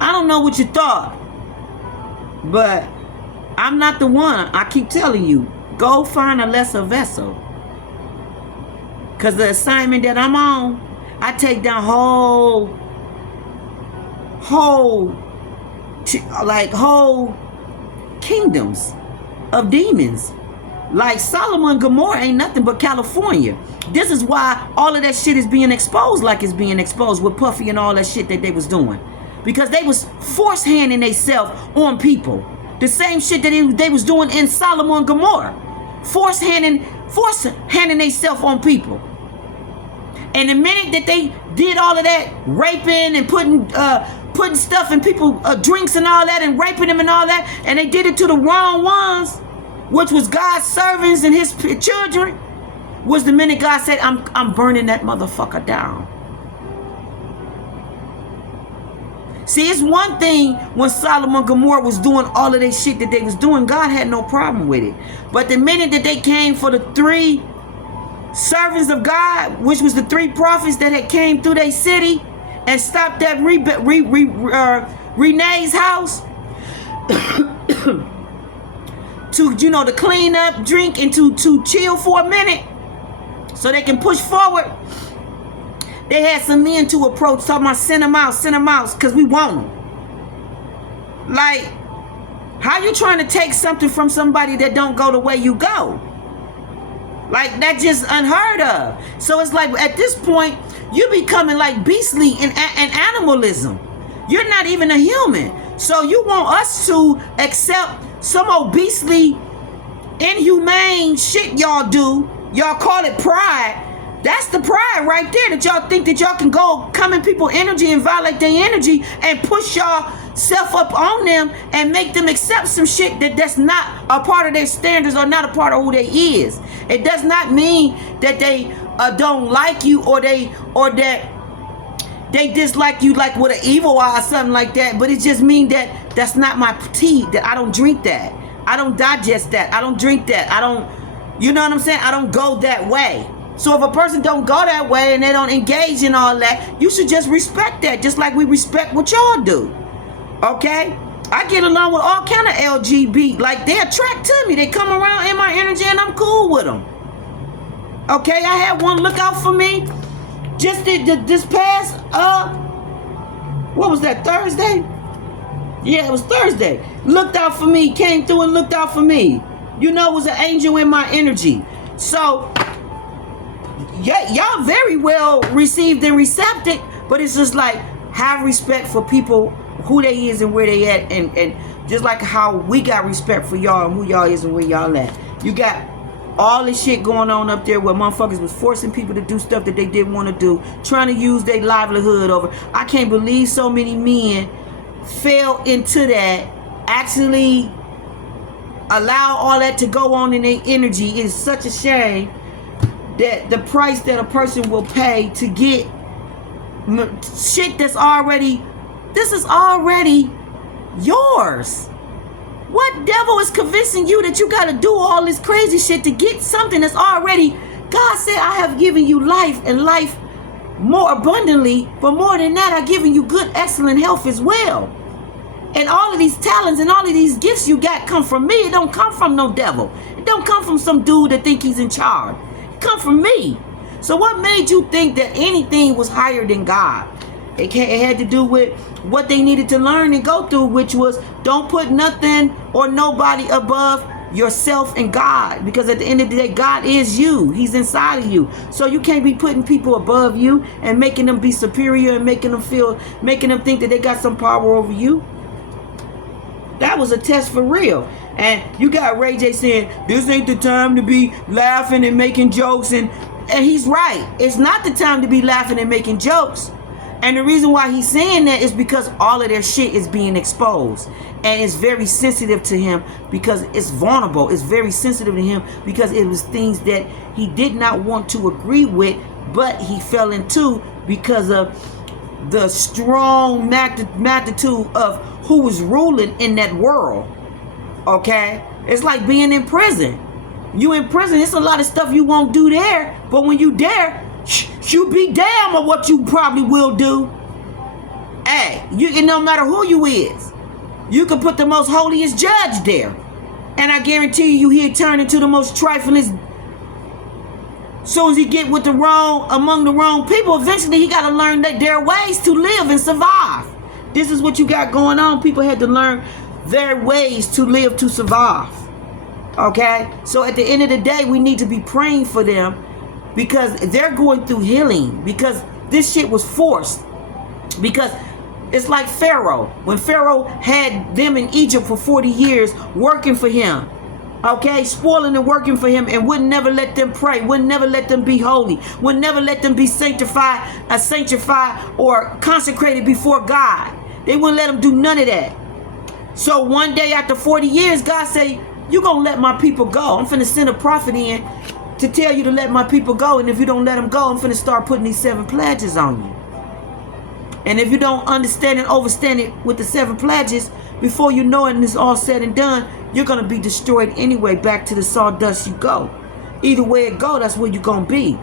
I don't know what you thought, but I'm not the one. I keep telling you, go find a lesser vessel. Because the assignment that I'm on, I take down whole kingdoms of demons. Like Solomon and Gomorrah ain't nothing but California. This is why all of that shit is being exposed like it's being exposed with Puffy and all that shit that they was doing. Because they was force handing themselves on people. The same shit that they was doing in Solomon and Gomorrah. Force handing themselves on people. And the minute that they did all of that raping and putting stuff in people drinks and all that and raping them and all that, and they did it to the wrong ones, which was God's servants and his children, was the minute God said, I'm burning that motherfucker down. See, it's one thing when Solomon and Gomorrah was doing all of that shit that they was doing, God had no problem with it. But the minute that they came for the 3 servants of God, which was the 3 prophets that had came through their city and stopped that Renee's house to clean up, drink, and to chill for a minute so they can push forward. They had some men to approach talking about send them out, because we want them. Like, how you trying to take something from somebody that don't go the way you go? Like, that's just unheard of. So it's like, at this point, you're becoming like beastly and animalism. You're not even a human. So you want us to accept some old beastly, inhumane shit y'all do. Y'all call it pride. That's the pride right there, that y'all think that y'all can come in people's energy and violate their energy and push y'all self up on them and make them accept some shit that's not a part of their standards or not a part of who they is. It does not mean that they don't like you or that they dislike you like with an evil eye or something like that, but it just means that that's not my tea, that I don't drink that. I don't digest that. I don't drink that. I don't, you know what I'm saying? I don't go that way. So if a person don't go that way and they don't engage in all that, you should just respect that, just like we respect what y'all do. Okay? I get along with all kind of LGBT. Like, they attract to me. They come around in my energy and I'm cool with them. Okay? I had one look out for me just this past, what was that, Thursday? Yeah, it was Thursday. Looked out for me, came through and looked out for me. You know, it was an angel in my energy. So, yeah, y'all very well received and receptive, but it's just like, have respect for people, who they is and where they at, and just like how we got respect for y'all and who y'all is and where y'all at. You got all this shit going on up there where motherfuckers was forcing people to do stuff that they didn't want to do, trying to use their livelihood over. I can't believe so many men fell into that, actually allow all that to go on in their energy. It is such a shame that the price that a person will pay to get shit that's already, this is already yours. What devil is convincing you that you got to do all this crazy shit to get something that's already, God said, I have given you life and life more abundantly, but more than that, I've given you good, excellent health as well. And all of these talents and all of these gifts you got come from me. It don't come from no devil. It don't come from some dude that think he's in charge. It come from me. So what made you think that anything was higher than God? It had to do with what they needed to learn and go through, which was don't put nothing or nobody above yourself and God, because at the end of the day, God is you. He's inside of you. So you can't be putting people above you and making them be superior and making them think that they got some power over you. That was a test for real. And you got Ray J saying, this ain't the time to be laughing and making jokes. And he's right. It's not the time to be laughing and making jokes. And the reason why he's saying that is because all of their shit is being exposed. And it's very sensitive to him because it's vulnerable. It's very sensitive to him because it was things that he did not want to agree with, but he fell into because of the strong magnitude of who was ruling in that world. Okay? It's like being in prison. You in prison, it's a lot of stuff you won't do there, but when you there, you be damn of what you probably will do. Hey, it no matter who you is, you can put the most holiest judge there, and I guarantee you he'll turn into the most triflingest. Soon as he get with among the wrong people, eventually he got to learn that there are ways to live and survive. This is what you got going on. People had to learn their ways to live to survive. Okay? So at the end of the day, we need to be praying for them because they're going through healing, because this shit was forced. Because it's like Pharaoh. When Pharaoh had them in Egypt for 40 years working for him, okay, spoiling and working for him, and would never let them pray, would never let them be holy, would never let them be sanctified or consecrated before God. They wouldn't let them do none of that. So one day after 40 years, God said, you gonna let my people go. I'm finna send a prophet in to tell you to let my people go, and if you don't let them go, I'm finna start putting these 7 pledges on you. And if you don't understand and overstand it with the 7 pledges, before you know it and it's all said and done, you're going to be destroyed anyway. Back to the sawdust you go. Either way it go, that's where you're going to be.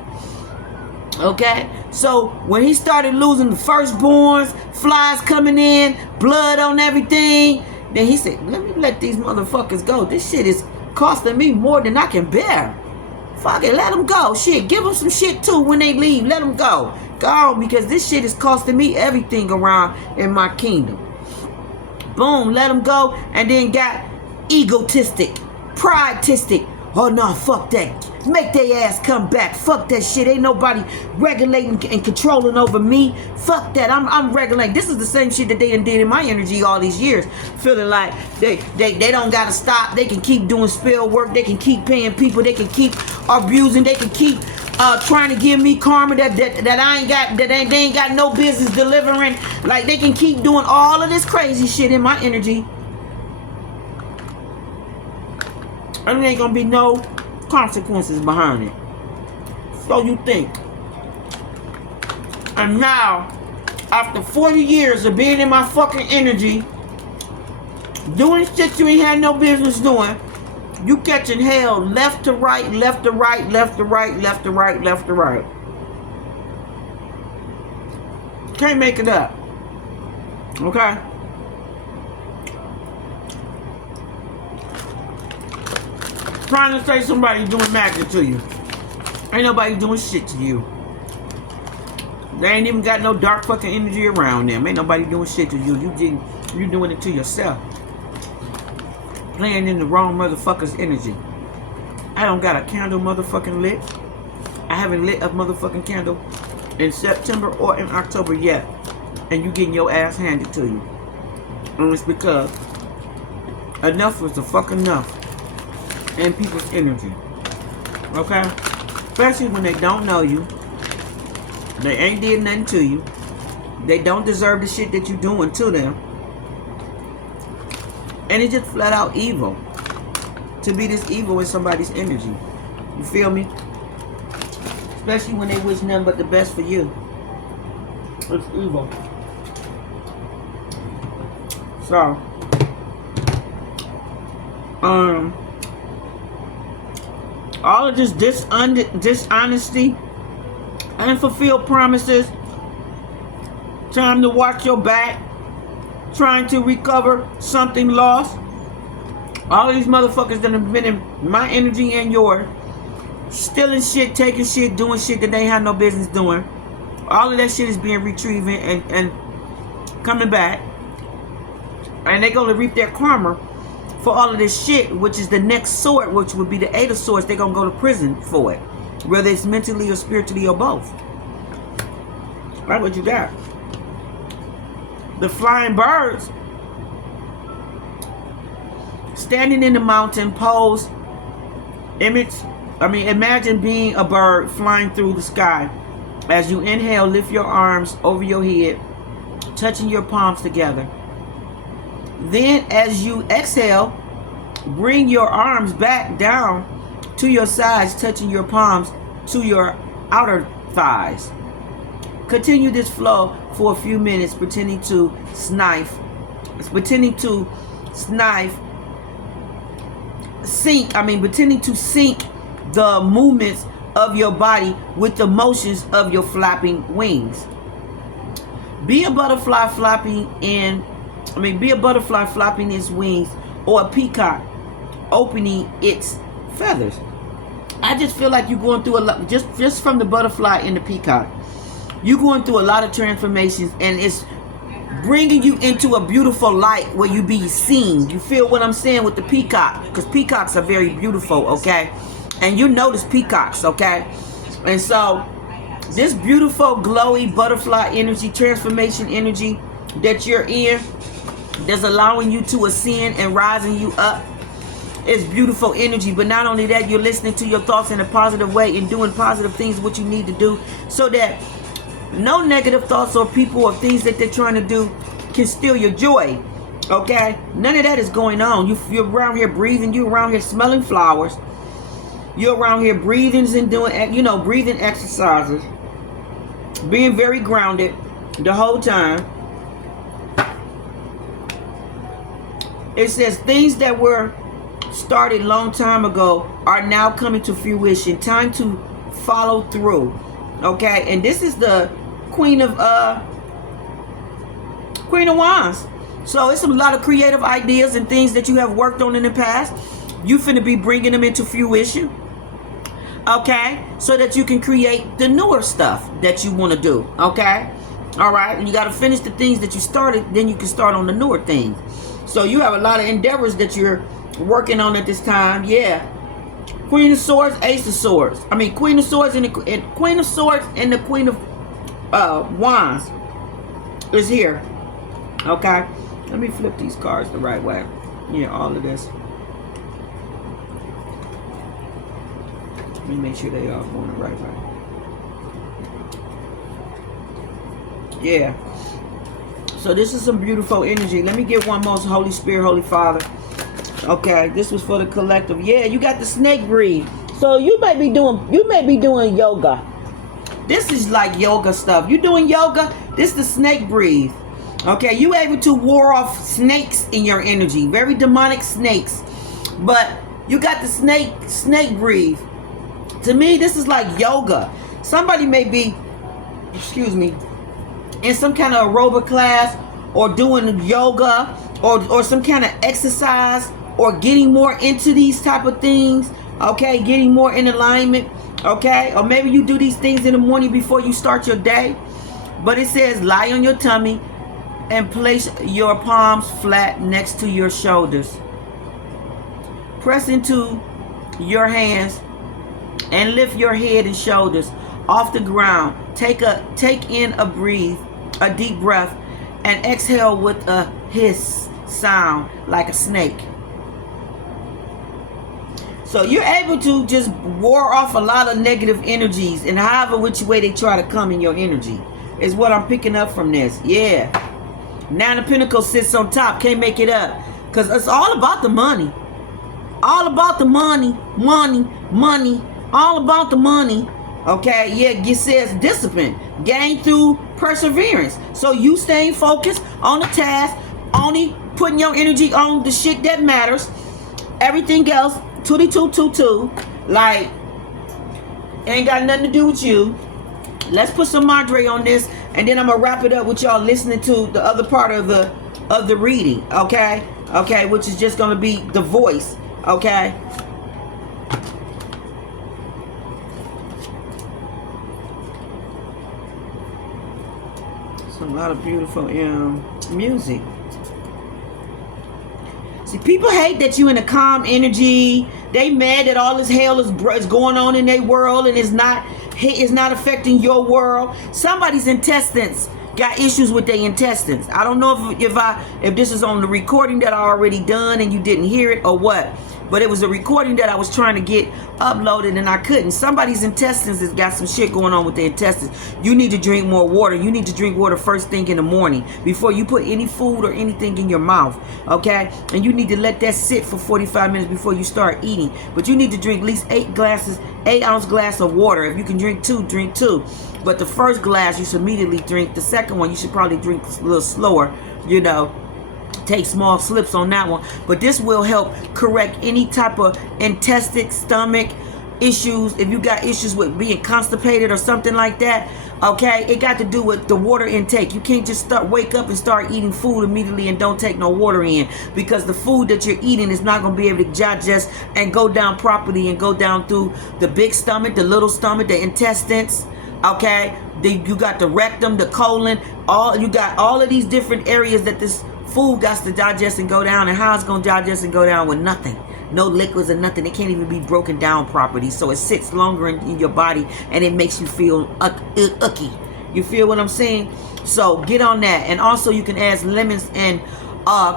Okay? So when he started losing the firstborns, flies coming in, blood on everything, then he said, let me let these motherfuckers go. This shit is costing me more than I can bear. Fuck it, let them go. Shit, give them some shit too when they leave. Let them go. Go, because this shit is costing me everything around in my kingdom. Boom, let them go. And then got egotistic, pridistic. Oh no, fuck that. Make their ass come back. Fuck that shit. Ain't nobody regulating and controlling over me. Fuck that. I'm regulating. This is the same shit that they done did in my energy all these years. Feeling like they don't gotta stop. They can keep doing spell work. They can keep paying people. They can keep abusing. They can keep trying to give me karma that they ain't got no business delivering. Like they can keep doing all of this crazy shit in my energy. And there ain't gonna be no consequences behind it. So you think. And now, after 40 years of being in my fucking energy, doing shit you ain't had no business doing, you catching hell left to right, left to right, left to right, left to right, left to right. Can't make it up. Okay? Trying to say somebody doing magic to you. Ain't nobody doing shit to you. They ain't even got no dark fucking energy around them. Ain't nobody doing shit to you. You doing it to yourself. Playing in the wrong motherfucker's energy. I don't got a candle motherfucking lit. I haven't lit a motherfucking candle in September or in October yet. And you getting your ass handed to you. And it's because enough was the fuck enough. And people's energy. Okay? Especially when they don't know you. They ain't did nothing to you. They don't deserve the shit that you doing to them. And it's just flat out evil. To be this evil in somebody's energy. You feel me? Especially when they wish nothing but the best for you. It's evil. So. All of this dishonesty, unfulfilled promises, time to watch your back, trying to recover something lost. All of these motherfuckers that have been in my energy and yours, stealing shit, taking shit, doing shit that they have no business doing. All of that shit is being retrieved and coming back. And they're going to reap their karma for all of this shit, which is the next sword, which would be the 8 of Swords. They're going to go to prison for it, whether it's mentally or spiritually or both. That's what you got. The flying birds, standing in the mountain, pose, imagine being a bird flying through the sky. As you inhale, lift your arms over your head, touching your palms together. Then as you exhale, bring your arms back down to your sides, touching your palms to your outer thighs. Continue this flow for a few minutes, pretending to sniff, pretending to sync the movements of your body with the motions of your flapping wings. Be a butterfly flapping its wings, or a peacock opening its feathers. I just feel like you're going through a lot, just from the butterfly and the peacock. You're going through a lot of transformations, and it's bringing you into a beautiful light where you be seen. You feel what I'm saying with the peacock? Because peacocks are very beautiful, okay? And you notice peacocks, okay? And so this beautiful, glowy butterfly energy, transformation energy that you're in, that's allowing you to ascend and rising you up, is beautiful energy. But not only that, you're listening to your thoughts in a positive way and doing positive things, what you need to do, so that no negative thoughts or people or things that they're trying to do can steal your joy, okay? None of that is going on. You're around here breathing. You're around here smelling flowers. You're around here breathing and doing, breathing exercises, being very grounded the whole time. It says things that were started long time ago are now coming to fruition. Time to follow through, okay? And this is the Queen of Wands. So it's a lot of creative ideas and things that you have worked on in the past. You finna be bringing them into fruition, okay? So that you can create the newer stuff that you want to do, okay? All right, and you got to finish the things that you started, then you can start on the newer things. So you have a lot of endeavors that you're working on at this time. Yeah. Queen of Swords, Ace of Swords. Queen of Swords and the Queen of Swords and the Queen of Wands is here. Okay. Let me flip these cards the right way. Yeah, all of this. Let me make sure they are going the right way. Yeah. So this is some beautiful energy. Let me get one more. Holy Spirit, Holy Father. Okay, this was for the collective. Yeah, you got the snake breed. So you may be doing yoga. This is like yoga stuff. You doing yoga? This is the snake breed. Okay, you able to ward off snakes in your energy. Very demonic snakes. But you got the snake breed. To me, this is like yoga. Somebody may be, in some kind of aerobic class, or doing yoga, or some kind of exercise, or getting more into these type of things, okay? Getting more in alignment, okay? Or maybe you do these things in the morning before you start your day. But it says lie on your tummy and place your palms flat next to your shoulders. Press into your hands and lift your head and shoulders off the ground. Take in a deep breath, and exhale with a hiss sound like a snake. So you're able to just ward off a lot of negative energies, and however which way they try to come in your energy is what I'm picking up from this. Yeah. Nine of Pentacles sits on top. Can't make it up. Because it's all about the money. All about the money. Money. All about the money. Okay, yeah, it says discipline. Gain through perseverance. So you staying focused on the task, only putting your energy on the shit that matters. Everything else, 2222, like, ain't got nothing to do with you. Let's put some madre on this, and then I'm gonna wrap it up with y'all listening to the other part of the reading, okay? Okay, which is just gonna be the voice, okay? A lot of beautiful music. See, people hate that you in a calm energy. They mad that all this hell is going on in their world and it's not affecting your world. Somebody's intestines got issues with their intestines. I don't know if this is on the recording that I already done and you didn't hear it or what. But it was a recording that I was trying to get uploaded and I couldn't. Somebody's intestines has got some shit going on with their intestines. You need to drink more water. You need to drink water first thing in the morning before you put any food or anything in your mouth, okay? And you need to let that sit for 45 minutes before you start eating. But you need to drink at least 8-ounce glass of water. If you can drink 2, drink 2. But the first glass you should immediately drink. The second one you should probably drink a little slower, you know. Take small slips on that one, but this will help correct any type of intestine, stomach issues. If you got issues with being constipated or something like that, okay, it got to do with the water intake. You can't just wake up and start eating food immediately and don't take no water in, because the food that you're eating is not going to be able to digest and go down properly and go down through the big stomach, the little stomach, the intestines. Okay, you got the rectum, the colon, you got all of these different areas that this food got to digest and go down, and how it's going to digest and go down with nothing, no liquids or nothing. It can't even be broken down properly, so it sits longer in your body and it makes you feel icky. You feel what I'm saying? So get on that. And also you can add lemons and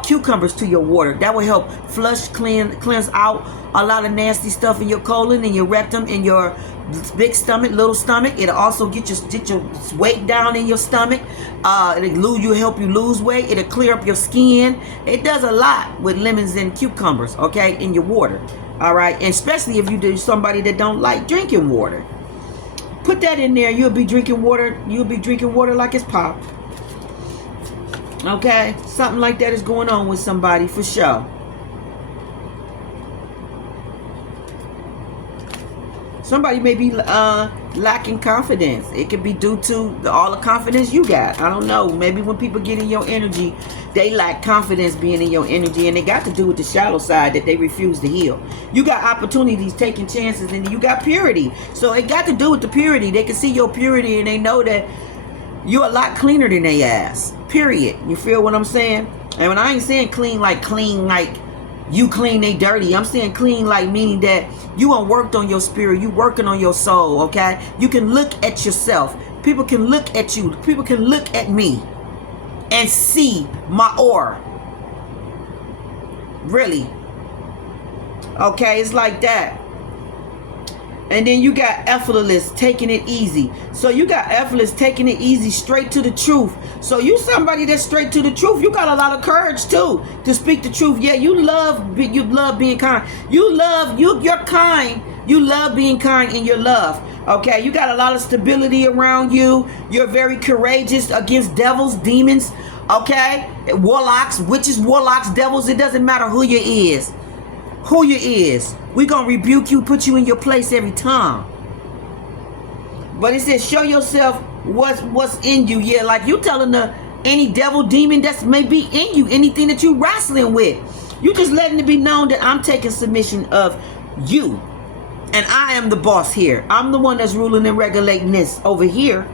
cucumbers to your water. That will help flush, cleanse out a lot of nasty stuff in your colon, in your rectum, in your big stomach, little stomach. It'll also get your weight down in your stomach. It'll help you lose weight. It'll clear up your skin. It does a lot with lemons and cucumbers, okay, in your water. All right, and especially if you're somebody that don't like drinking water. Put that in there. You'll be drinking water. You'll be drinking water like it's pop. Okay, something like that is going on with somebody for sure. Somebody may be lacking confidence. It could be due to all the confidence you got. I don't know. Maybe when people get in your energy, they lack confidence being in your energy, and it got to do with the shallow side that they refuse to heal. You got opportunities, taking chances, and you got purity. So it got to do with the purity. They can see your purity, and they know that you're a lot cleaner than they ass. Period. You feel what I'm saying? And when I ain't saying clean like you clean, they dirty. I'm saying clean like meaning that you are worked on your spirit. You working on your soul, okay? You can look at yourself. People can look at you. People can look at me and see my aura. Really. Okay, it's like that. And then you got effortless, taking it easy. So you got effortless, taking it easy, straight to the truth. So you somebody that's straight to the truth. You got a lot of courage too to speak the truth. Yeah, you love being kind. You're kind. You love being kind in your love. Okay, you got a lot of stability around you. You're very courageous against devils, demons. Okay, warlocks, witches, warlocks, devils. It doesn't matter who you is. Who you is. We're going to rebuke you, put you in your place every time. But it says, show yourself what's in you. Yeah, like you telling any devil, demon that's may be in you, anything that you wrestling with. You just letting it be known that I'm taking submission of you. And I am the boss here. I'm the one that's ruling and regulating this over here.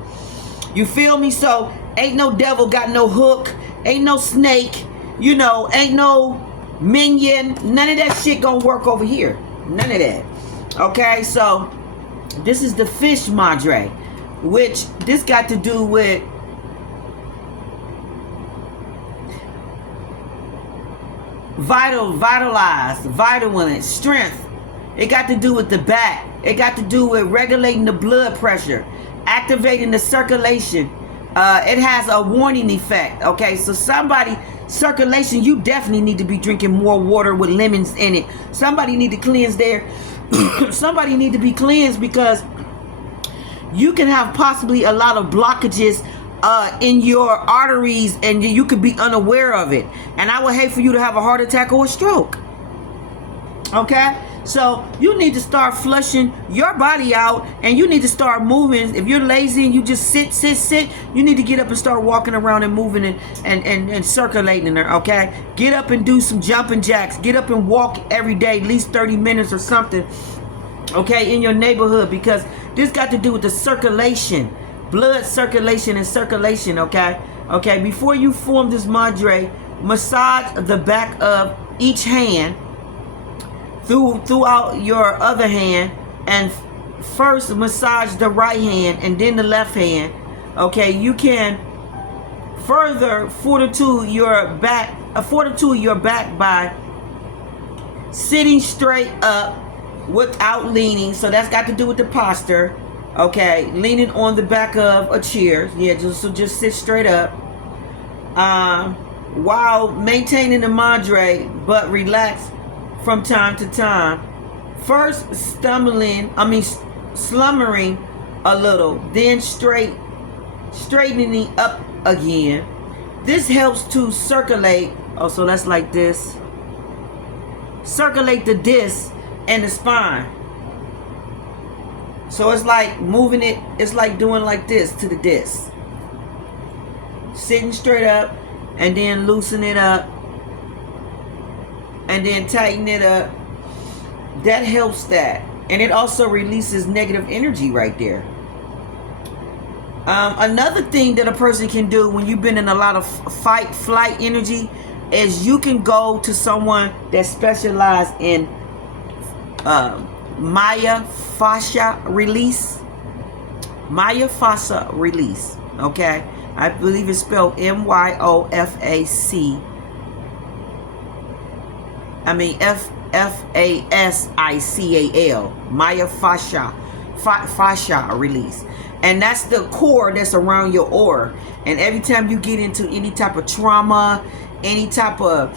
You feel me? So ain't no devil got no hook. Ain't no snake. You know, ain't no minion. None of that shit gonna work over here. None of that. Okay, so this is the fish madre, which this got to do with vitalin, strength. It got to do with the back. It got to do with regulating the blood pressure, activating the circulation. It has a warning effect. Okay, so circulation, you definitely need to be drinking more water with lemons in it. Somebody need to cleanse somebody need to be cleansed, because you can have possibly a lot of blockages in your arteries, and you could be unaware of it. And I would hate for you to have a heart attack or a stroke. Okay, so you need to start flushing your body out, and you need to start moving. If you're lazy and you just sit, you need to get up and start walking around and moving and circulating there. Okay, get up and do some jumping jacks. Get up and walk every day, at least 30 minutes or something, okay, in your neighborhood, because this got to do with the circulation, blood circulation and circulation. Okay, before you form this madre, massage the back of each hand throughout your other hand, and first massage the right hand and then the left hand. Okay, you can further fortitude your back by sitting straight up without leaning. So that's got to do with the posture. Okay, leaning on the back of a chair. Yeah, just sit straight up. While maintaining the madre, but relax from time to time. First slumbering a little, then straightening up again. This helps to circulate. Oh, so that's like this. Circulate the disc and the spine. So it's like moving it. It's like doing like this to the disc. Sitting straight up, and then loosen it up, and then tighten it up. That helps that. And it also releases negative energy right there. Another thing that a person can do when you've been in a lot of fight, flight energy is you can go to someone that specializes in Maya fascia release. Maya fascia release. Okay? I believe it's spelled MYOFAC. I mean FASICAL. Maya fascia release. And that's the core that's around your aura. And every time you get into any type of trauma, any type of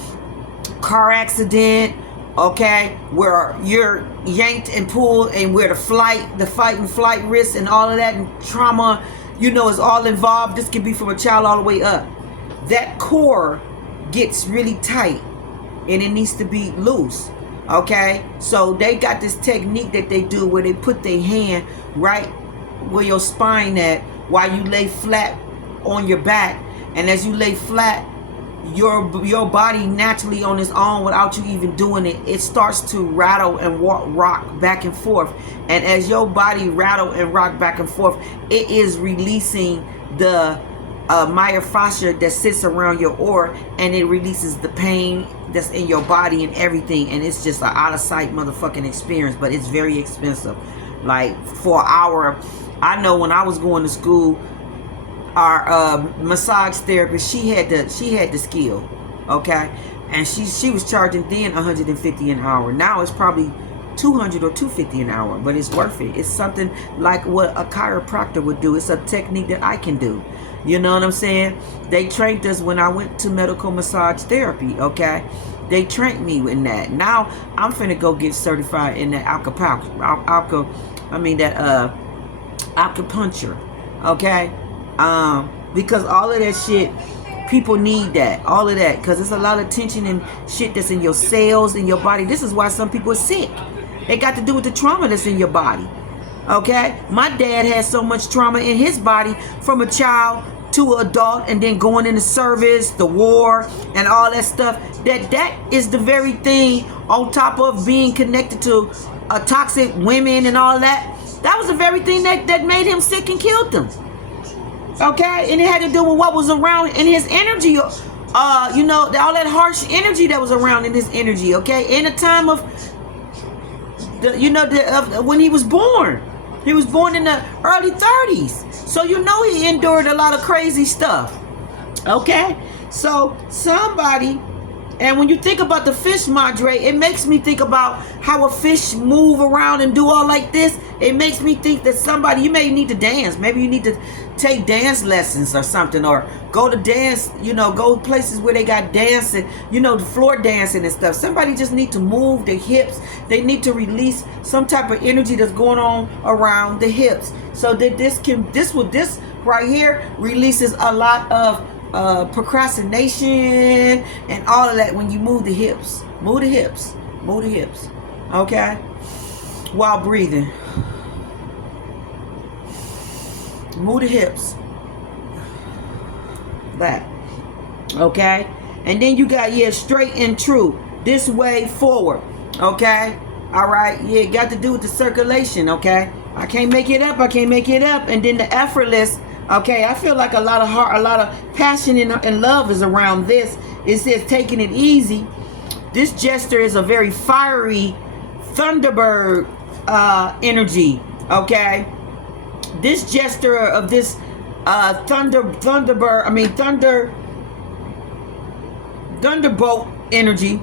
car accident, okay, where you're yanked and pulled, and where the fight and flight risk and all of that and trauma, you know, is all involved. This can be from a child all the way up. That core gets really tight and it needs to be loose. Okay, so they got this technique that they do where they put their hand right where your spine at while you lay flat on your back, and as you lay flat, your body naturally on its own, without you even doing it, it starts to rattle and rock back and forth. And as your body rattle and rock back and forth, it is releasing the myofascia that sits around your aura, and it releases the pain that's in your body and everything. And it's just an out of sight motherfucking experience, but it's very expensive. Like for an hour, I know when I was going to school, our massage therapist, she had the skill, okay, and she was charging then $150 an hour. Now it's probably $200 or $250 an hour, but it's worth it. It's something like what a chiropractor would do. It's a technique that I can do. You know what I'm saying? They trained us when I went to medical massage therapy, okay? They trained me in that. Now I'm finna go get certified in that acupuncture, okay? Because all of that shit, people need that, all of that, because there's a lot of tension and shit that's in your cells, in your body. This is why some people are sick. It got to do with the trauma that's in your body, okay? My dad had so much trauma in his body from a child to an adult, and then going into service, the war, and all that stuff, that is the very thing, on top of being connected to toxic women and all that, that was the very thing that made him sick and killed him. Okay, and it had to do with what was around in his energy, you know, all that harsh energy that was around in his energy. Okay, in the time of when he was born in the early 30s, so you know he endured a lot of crazy stuff. Okay, so somebody, and when you think about the fish madre, it makes me think about how a fish move around and do all like this. It makes me think that somebody, you may need to dance. Maybe you need to take dance lessons or something, or go to dance, go places where they got dancing, the floor dancing and stuff. Somebody just need to move their hips. They need to release some type of energy that's going on around the hips, so that this right here releases a lot of procrastination and all of that when you move the hips. Move the hips. Okay? While breathing. Move the hips back. Okay? And then you got, straight and true. This way forward. Okay? Alright? Yeah, got to do with the circulation. Okay? I can't make it up. And then the effortless. Okay, I feel like a lot of heart, a lot of passion and love is around this. It says taking it easy. This gesture is a very fiery Thunderbird energy. Okay, this gesture of this Thunderbolt energy.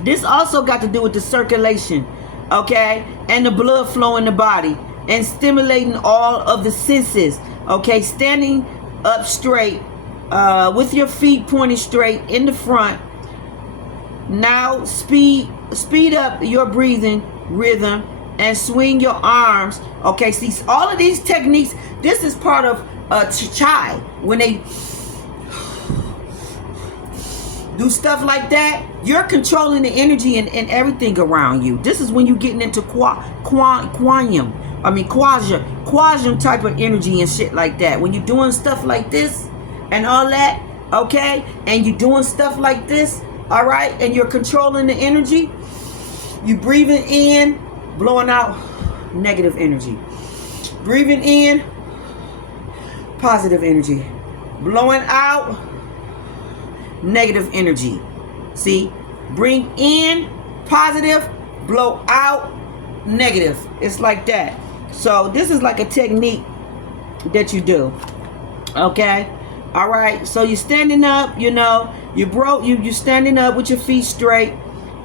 This also got to do with the circulation, okay, and the blood flow in the body, and stimulating all of the senses. Okay, standing up straight with your feet pointed straight in the front. Now speed up your breathing rhythm and swing your arms. Okay, see, all of these techniques, this is part of chai. When they do stuff like that, you're controlling the energy and everything around you. This is when you're getting into quantum type of energy and shit like that. When you're doing stuff like this and all that, okay, and you're doing stuff like this, all right, and you're controlling the energy, you breathing in, blowing out negative energy, breathing in positive energy, blowing out negative energy. See, bring in positive, blow out negative. It's like that. So this is like a technique that you do. Okay, all right. So you're standing up, you know, you're standing up with your feet straight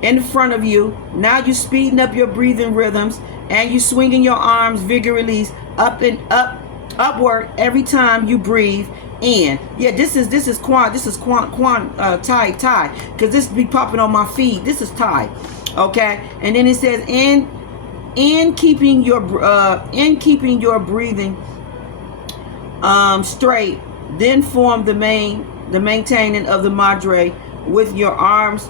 in front of you. Now you're speeding up your breathing rhythms, and you swinging your arms vigorously up and upward every time you breathe in. Yeah, this is Thai, because this be popping on my feed. This is Thai. Okay, and then it says in keeping your breathing straight, then form the maintaining of the madre with your arms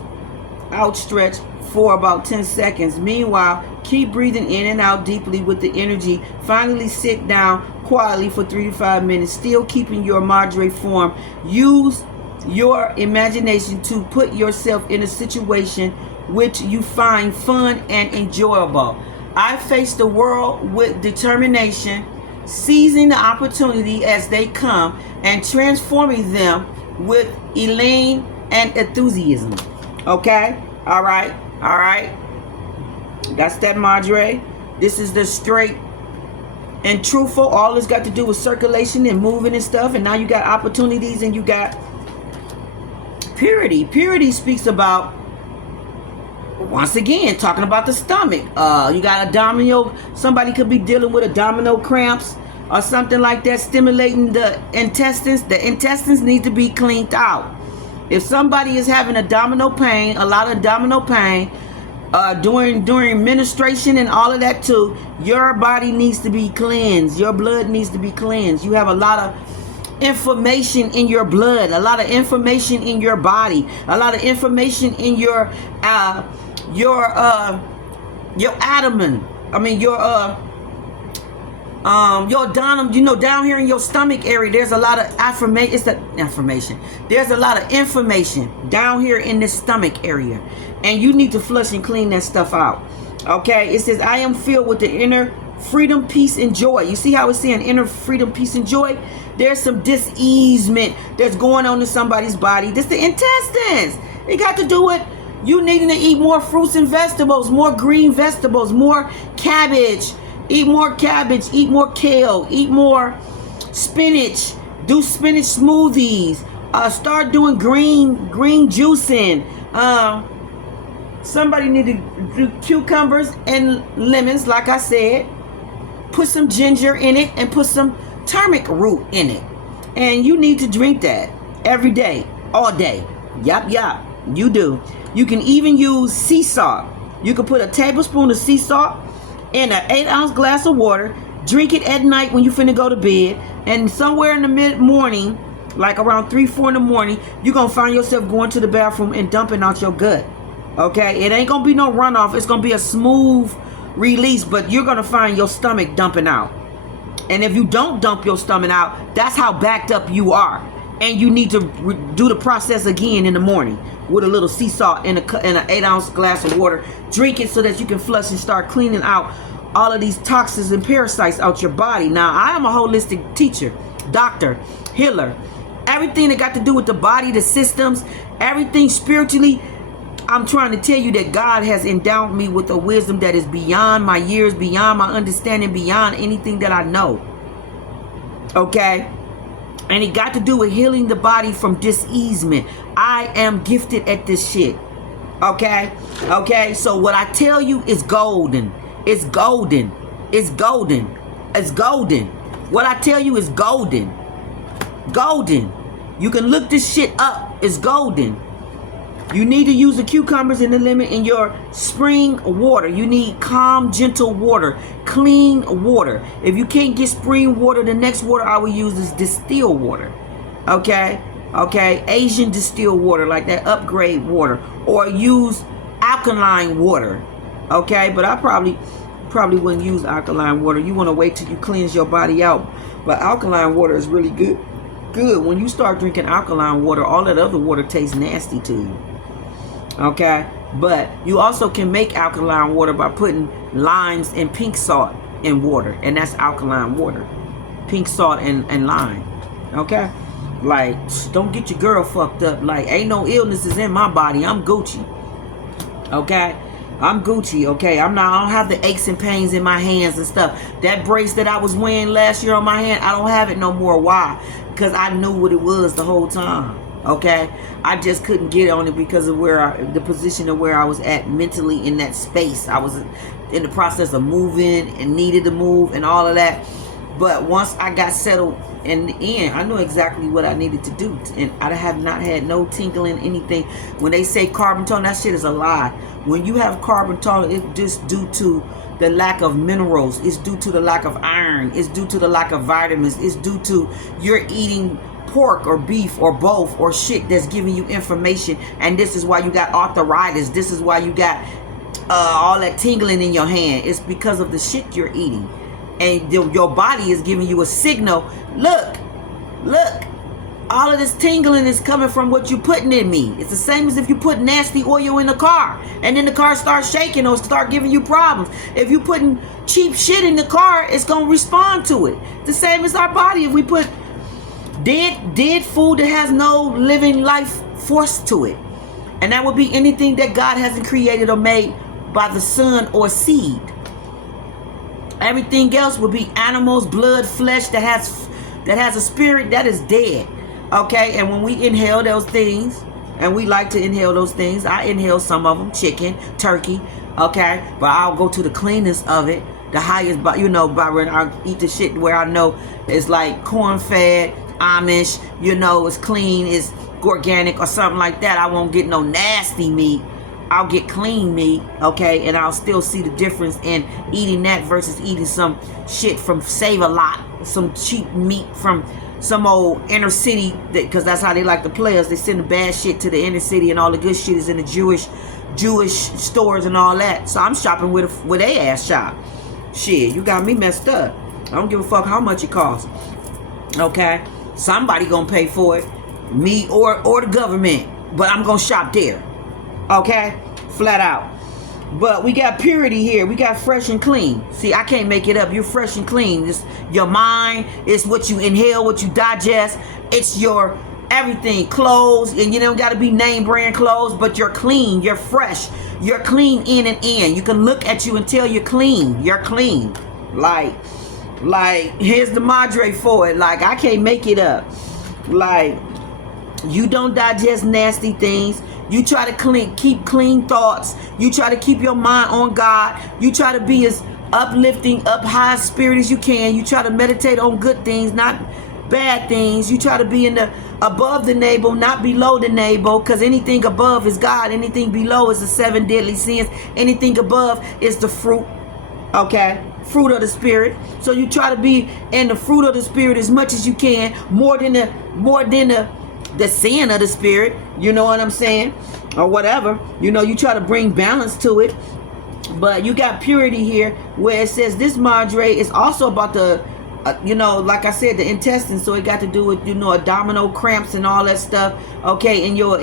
outstretched for about 10 seconds. Meanwhile, keep breathing in and out deeply with the energy. Finally, sit down quietly for 3 to 5 minutes, still keeping your madre form. Use your imagination to put yourself in a situation which you find fun and enjoyable. I face the world with determination, seizing the opportunity as they come and transforming them with elaine and enthusiasm. Okay, all right. That's that madre. This is the straight and truthful. All it's got to do with circulation and moving and stuff. And now you got opportunities, and you got purity. Purity speaks about, once again, talking about the stomach. You got abdominal. Somebody could be dealing with abdominal cramps or something like that, stimulating the intestines. The intestines need to be cleaned out. If somebody is having abdominal pain, a lot of abdominal pain, during menstruation and all of that too, your body needs to be cleansed. Your blood needs to be cleansed. You have a lot of information in your blood, a lot of information in your body, a lot of information in your abdomen. I mean your abdomen, you know, down here in your stomach area, there's a lot of affirmation. It's the affirmation. There's a lot of information down here in this stomach area, and you need to flush and clean that stuff out. Okay, it says, I am filled with the inner freedom, peace, and joy. You see how it's saying inner freedom, peace, and joy? There's some dis-easement that's going on in somebody's body. This the intestines. It got to do with you needing to eat more fruits and vegetables, more green vegetables, more cabbage. Eat more cabbage, eat more kale, eat more spinach, do spinach smoothies, start doing green juicing. Somebody need to do cucumbers and lemons, like I said. Put some ginger in it and put some turmeric root in it. And you need to drink that every day, all day. Yup, you do. You can even use sea salt. You can put a tablespoon of sea salt in an 8-ounce glass of water. Drink it at night when you finna go to bed, and somewhere in the mid-morning, like around 3-4 in the morning, you're gonna find yourself going to the bathroom and dumping out your gut. Okay, it ain't gonna be no runoff. It's gonna be a smooth release, but you're gonna find your stomach dumping out. And if you don't dump your stomach out, that's how backed up you are, and you need to do the process again in the morning with a little sea salt in an 8-ounce glass of water. Drink it so that you can flush and start cleaning out all of these toxins and parasites out your body. Now, I am a holistic teacher, doctor, healer. Everything that got to do with the body, the systems, everything spiritually, I'm trying to tell you that God has endowed me with a wisdom that is beyond my years, beyond my understanding, beyond anything that I know. Okay? And it got to do with healing the body from diseasement. I am gifted at this shit. Okay? Okay? So what I tell you is golden. It's golden. It's golden. It's golden. What I tell you is golden. Golden. You can look this shit up. It's golden. You need to use the cucumbers and the lemon in your spring water. You need calm, gentle water, clean water. If you can't get spring water, the next water I will use is distilled water. Okay? Okay? Asian distilled water, like that upgrade water. Or use alkaline water. Okay? But I probably wouldn't use alkaline water. You want to wait till you cleanse your body out. But alkaline water is really good. Good. When you start drinking alkaline water, all that other water tastes nasty to you. Okay, but you also can make alkaline water by putting limes and pink salt in water, and that's alkaline water. Pink salt and lime. Okay, like, don't get your girl fucked up. Like, ain't no illnesses in my body. I'm Gucci. Okay, I'm Gucci. Okay, I don't have the aches and pains in my hands and stuff. That brace that I was wearing last year on my hand, I don't have it no more. Why? Because I knew what it was the whole time. Okay, I just couldn't get on it because of the position of where I was at mentally in that space. I was in the process of moving and needed to move and all of that. But once I got settled in the end, I knew exactly what I needed to do, and I have not had no tingling anything. When they say carbon tone, that shit is a lie. When you have carbon tone, it's just due to the lack of minerals. It's due to the lack of iron. It's due to the lack of vitamins. It's due to you're eating pork or beef or both or shit that's giving you information, and this is why you got arthritis. This is why you got all that tingling in your hand. It's because of the shit you're eating, and your body is giving you a signal. Look, all of this tingling is coming from what you putting in me. It's the same as if you put nasty oil in the car and then the car starts shaking or start giving you problems. If you putting cheap shit in the car, it's gonna respond to it. The same as our body. If we put dead food that has no living life force to it, and that would be anything that God hasn't created or made by the sun or seed. Everything else would be animals, blood, flesh that has a spirit that is dead. Okay, and when we inhale those things, and we like to inhale those things, I inhale some of them, chicken, turkey. Okay, but I'll go to the cleanest of it, the highest, by when I eat the shit where I know it's like corn-fed, Amish, it's clean, it's organic or something like that. I won't get no nasty meat. I'll get clean meat, okay, and I'll still see the difference in eating that versus eating some shit from Save-A-Lot, some cheap meat from some old inner city, because that's how they like to play us. They send the bad shit to the inner city, and all the good shit is in the Jewish stores and all that. So I'm shopping where they ass shop. Shit, you got me messed up. I don't give a fuck how much it costs. Okay, somebody gonna pay for it, me or the government, but I'm gonna shop there. Okay, flat out. But we got purity here. We got fresh and clean. See, I can't make it up. You're fresh and clean. It's your mind. It's what you inhale, what you digest. It's your everything. Clothes, and you don't got to be name brand clothes, but you're clean. You're fresh. You're clean in and in. You can look at you and tell you're clean. You're clean. Like here's the madre for it. Like, I can't make it up. Like, you don't digest nasty things. You try to keep clean thoughts. You try to keep your mind on God. You try to be as uplifting, up high spirit as you can. You try to meditate on good things, not bad things. You try to be above the navel, not below the navel, because anything above is God. Anything below is the 7 deadly sins. Anything above is the fruit. Okay, fruit of the spirit. So you try to be in the fruit of the spirit as much as you can, more than the sin of the spirit, you know what I'm saying, or whatever. You try to bring balance to it. But you got purity here, where it says this madre is also about the you know, like I said, the intestines. So it got to do with, you know, abdominal cramps and all that stuff. Okay, in your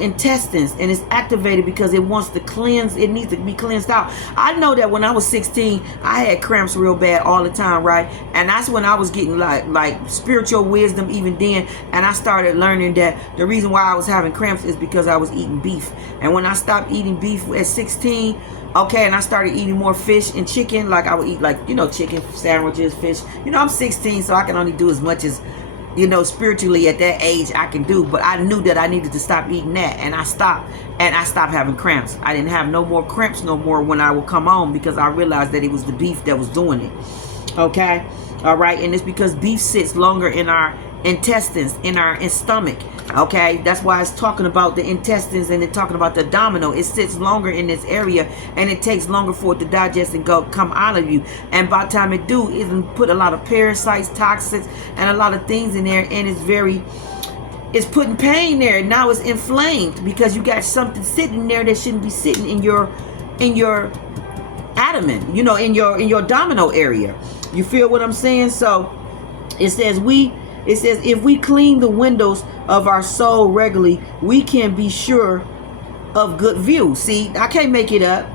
intestines, and it's activated because it wants to cleanse. It needs to be cleansed out. I know that when I was 16, I had cramps real bad all the time, right? And that's when I was getting like spiritual wisdom even then. And I started learning that the reason why I was having cramps is because I was eating beef. And when I stopped eating beef at 16, okay, and I started eating more fish and chicken. Like I would eat, like, you know, chicken sandwiches, fish. You know, I'm 16, so I can only do as much as, you know, spiritually at that age I can do. But I knew that I needed to stop eating that, and I stopped. And I stopped having cramps. I didn't have no more cramps no more when I would come home, because I realized that it was the beef that was doing it. Okay, all right, and it's because beef sits longer in our intestines, in our stomach. Okay, that's why it's talking about the intestines, and it's talking about the abdominal. It sits longer in this area, and it takes longer for it to digest and come out of you. And by the time it do, it put a lot of parasites, toxins, and a lot of things in there, and it's putting pain there. Now it's inflamed because you got something sitting there that shouldn't be sitting in your abdomen, you know, in your abdominal area. You feel what I'm saying? So it says if we clean the windows of our soul regularly, we can be sure of good view. See, I can't make it up.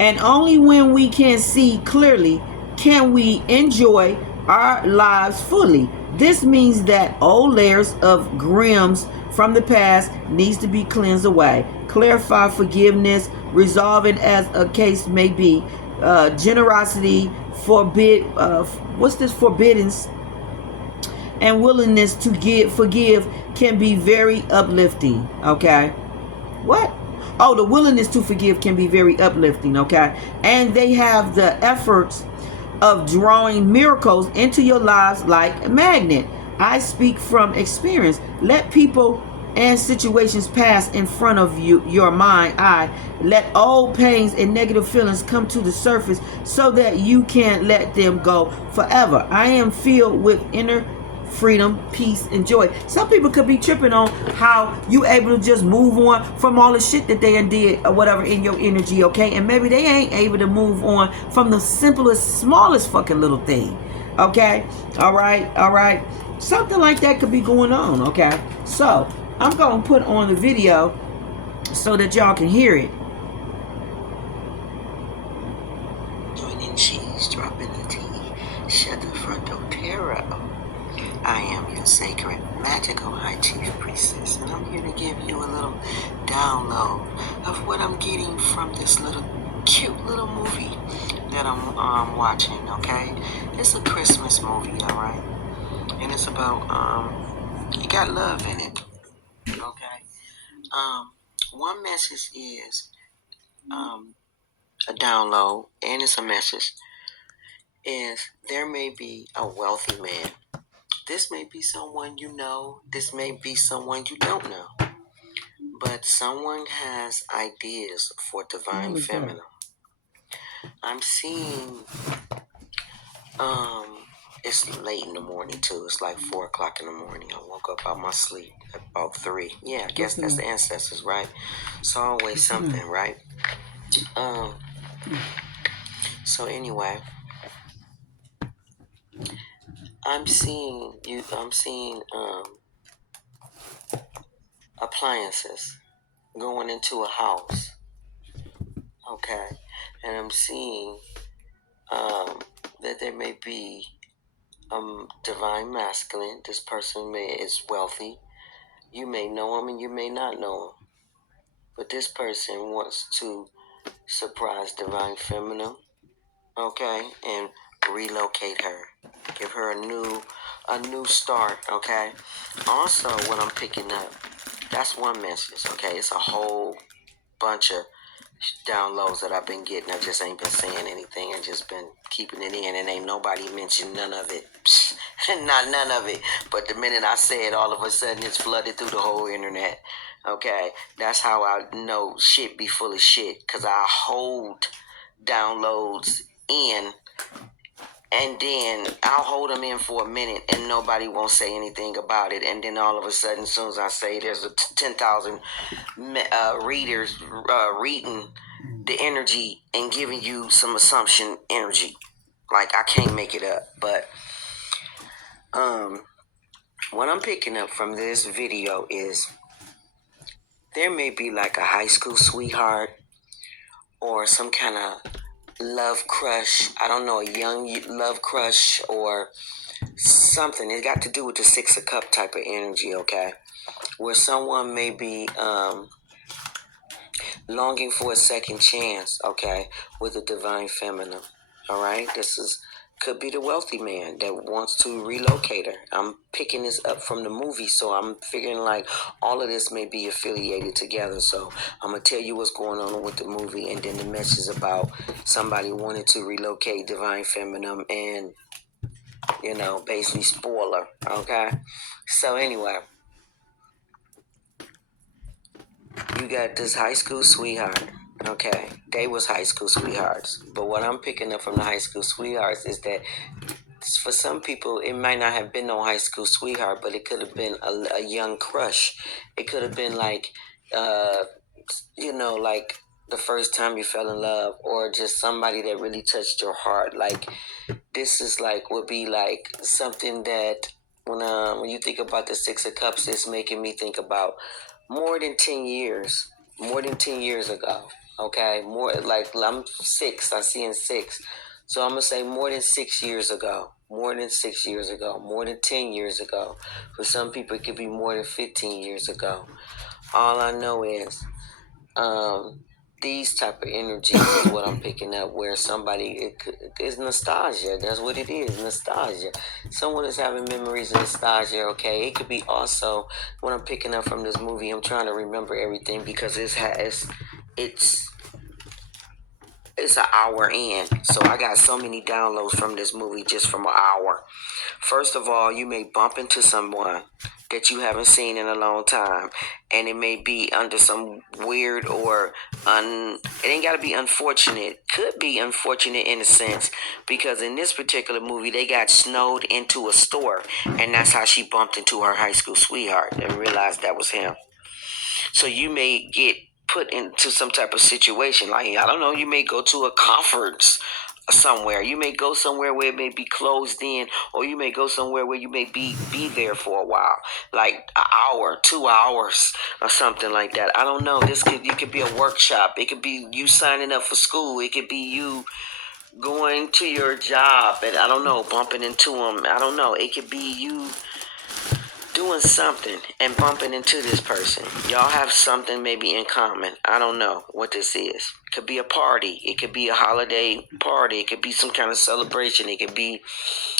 And only when we can see clearly can we enjoy our lives fully. This means that old layers of grims from the past needs to be cleansed away. Clarify forgiveness, resolving as a case may be. Generosity, forbiddance, and willingness to forgive can be very uplifting. Okay, what? Oh, the willingness to forgive can be very uplifting. Okay, and they have the efforts of drawing miracles into your lives like a magnet. I speak from experience. Let people and situations pass in front of your mind eye. Let old pains and negative feelings come to the surface so that you can let them go forever. I am filled with inner freedom, peace, and joy. Some people could be tripping on how you able to just move on from all the shit that they did or whatever in your energy, okay? And maybe they ain't able to move on from the simplest, smallest fucking little thing, okay? All right. Something like that could be going on, okay? So I'm going to put on the video so that y'all can hear it. Joining cheese, dropping the tea, shut the front door, terror. I am your sacred, magical high chief priestess, and I'm here to give you a little download of what I'm getting from this little cute little movie that I'm watching, okay? It's a Christmas movie, alright? And it's about, it got love in it, okay? One message is, a download, and it's a message, is there may be a wealthy man. This may be someone you know. This may be someone you don't know. But someone has ideas for divine feminine. I'm seeing, it's late in the morning too. It's like 4 o'clock in the morning. I woke up out my sleep at about 3. Yeah, I guess that's the ancestors, right? It's always something, right? So anyway, I'm seeing appliances going into a house, okay, and I'm seeing that there may be divine masculine. This person is wealthy. You may know him and you may not know him, but this person wants to surprise divine feminine, okay, and relocate her, give her a new start, okay. Also, what I'm picking up, that's one message, okay. It's a whole bunch of downloads that I've been getting. I just ain't been saying anything. I just been keeping it in, and ain't nobody mentioned none of it. Not none of it. But the minute I say it, all of a sudden it's flooded through the whole internet. Okay, that's how I know shit be full of shit, because I hold downloads in, and then I'll hold them in for a minute and nobody won't say anything about it, and then all of a sudden, as soon as I say there's a 10,000 readers reading the energy and giving you some assumption energy. Like, I can't make it up. But what I'm picking up from this video is there may be like a high school sweetheart or some kind of love crush. I don't know, a young love crush or something. It got to do with the Six of Cup type of energy, okay? Where someone may be longing for a second chance, okay, with a divine feminine. All right, could be the wealthy man that wants to relocate her. I'm picking this up from the movie, so I'm figuring like all of this may be affiliated together. So I'm gonna tell you what's going on with the movie, and then the message about somebody wanting to relocate divine feminine, and basically spoiler. Okay, so anyway, you got this high school sweetheart. Okay, they was high school sweethearts. But what I'm picking up from the high school sweethearts is that for some people, it might not have been no high school sweetheart, but it could have been a young crush. It could have been like, like the first time you fell in love, or just somebody that really touched your heart. Like, this is like, would be like something that when you think about the Six of Cups, it's making me think about more than 10 years, more than 10 years ago. Okay, more like I'm six. I'm seeing six, so I'm gonna say more than 6 years ago, more than 6 years ago, more than 10 years ago. For some people, it could be more than 15 years ago. All I know is, these type of energies is what I'm picking up. Where somebody is nostalgia. That's what it is, nostalgia. Someone is having memories of nostalgia. Okay, it could be also what I'm picking up from this movie. I'm trying to remember everything because it's an hour in, so I got so many downloads from this movie just from an hour. First of all, you may bump into someone that you haven't seen in a long time, and it may be under some weird or it ain't got to be unfortunate. Could be unfortunate in a sense, because in this particular movie, they got snowed into a store, and that's how she bumped into her high school sweetheart and realized that was him. So you may get put into some type of situation. Like, I don't know, you may go to a conference somewhere. You may go somewhere where it may be closed in, or you may go somewhere where you may be there for a while, like an hour, 2 hours, or something like that. I don't know. It could be a workshop. It could be you signing up for school. It could be you going to your job, and I don't know, bumping into them. I don't know. It could be you doing something and bumping into this person. Y'all have something maybe in common. I don't know what this is. It could be a party. It could be a holiday party. It could be some kind of celebration. It could be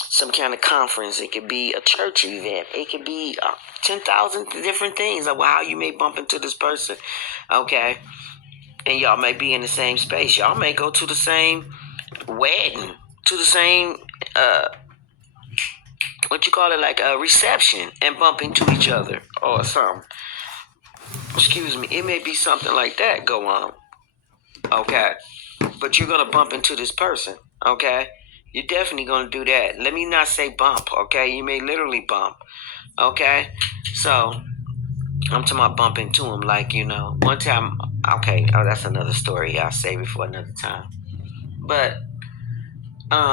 some kind of conference. It could be a church event. It could be 10,000 different things of how you may bump into this person. Okay? And y'all may be in the same space. Y'all may go to the same wedding, to the same what you call it, like a reception, and bump into each other or something. Excuse me. It may be something like that go on. Okay. But you're going to bump into this person. Okay. You're definitely going to do that. Let me not say bump. Okay. You may literally bump. Okay. So I'm talking about bump into him. Like, one time. Okay. Oh, that's another story. I'll save it for another time. But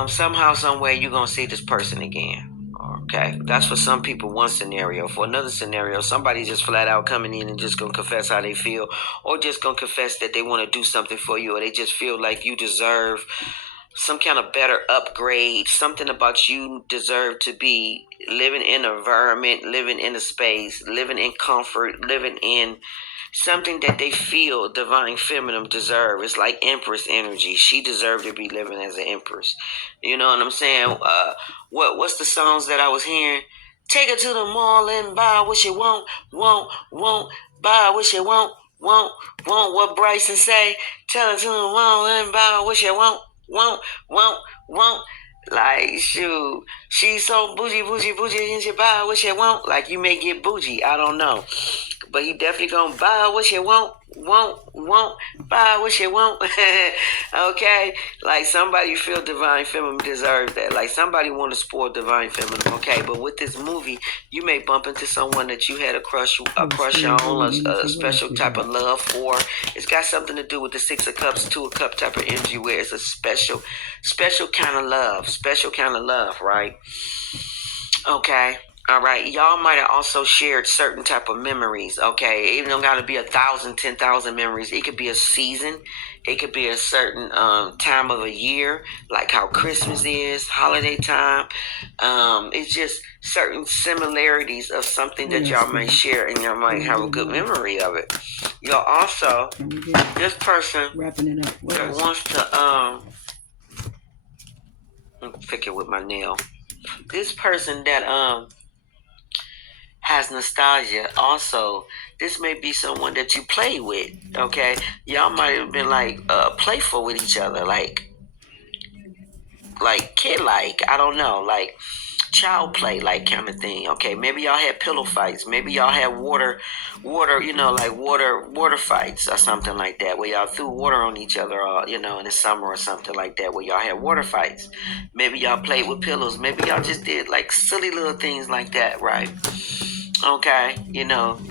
somehow, some way, you're going to see this person again. Okay, that's for some people one scenario. For another scenario, somebody just flat out coming in and just gonna confess how they feel, or just gonna confess that they want to do something for you, or they just feel like you deserve some kind of better upgrade. Something about you deserve to be living in an environment, living in a space, living in comfort, living in something that they feel divine feminine deserve. It's like empress energy. She deserved to be living as an empress. You know what I'm saying? What's the songs that I was hearing? Take her to the mall and buy what she want, buy what she want, what Bryson say. Tell her to the mall and buy what she want. Like, shoot, she's so bougie, and she buy what she want. Like, you may get bougie. I don't know. But he definitely gonna buy what you want, buy what you want. Okay, like somebody feel divine feminine deserves that. Like somebody want to spoil divine feminine. Okay, but with this movie, you may bump into someone that you had a crush on, a special type of love for. It's got something to do with the Six of Cups, Two of Cups type of energy, where it's a special kind of love, right? Okay. All right. Y'all might have also shared certain type of memories. Okay. It don't got to be 1,000, 10,000 memories. It could be a season. It could be a certain time of a year, like how Christmas is, holiday time. It's just certain similarities of something that y'all may share, and y'all might have a good memory of it. Y'all also, this person wrapping it up that wants to pick it with my nail. This person that has nostalgia also, this may be someone that you play with. Okay, y'all might have been like playful with each other, like kid, like I don't know, like child play, like kind of thing. Okay, maybe y'all had pillow fights, maybe y'all had water, like water fights or something like that, where y'all threw water on each other, or in the summer or something like that, where y'all had water fights. Maybe y'all played with pillows, maybe y'all just did like silly little things like that, right? Okay,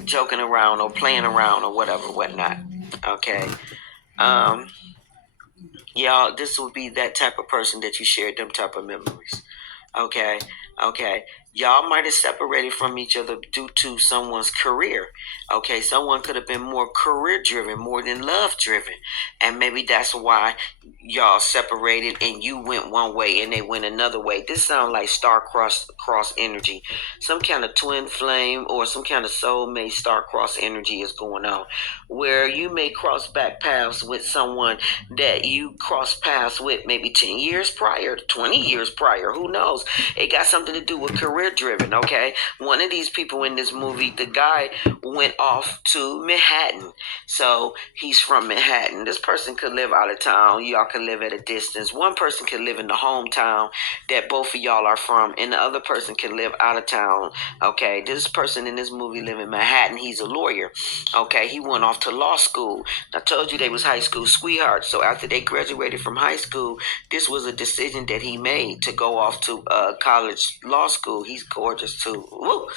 joking around or playing around or whatever, whatnot. Okay. Um, y'all, this would be that type of person that you shared them type of memories. Okay. Okay. Y'all might have separated from each other due to someone's career. Okay. Someone could have been more career driven, more than love driven. And maybe that's why y'all separated and you went one way and they went another way. This sounds like star cross energy. Some kind of twin flame or some kind of soulmate star cross energy is going on, where you may cross back paths with someone that you crossed paths with maybe 10 years prior, 20 years prior, who knows? It got something to do with career driven. Okay, one of these people in this movie, the guy went off to Manhattan, so he's from Manhattan. This person could live out of town, y'all could live at a distance. One person could live in the hometown that both of y'all are from, and the other person can live out of town. Okay, this person in this movie live in Manhattan. He's a lawyer. Okay, he went off to law school. I told you they was high school sweethearts. So after they graduated from high school, this was a decision that he made to go off to college law school. He's gorgeous too. Woo,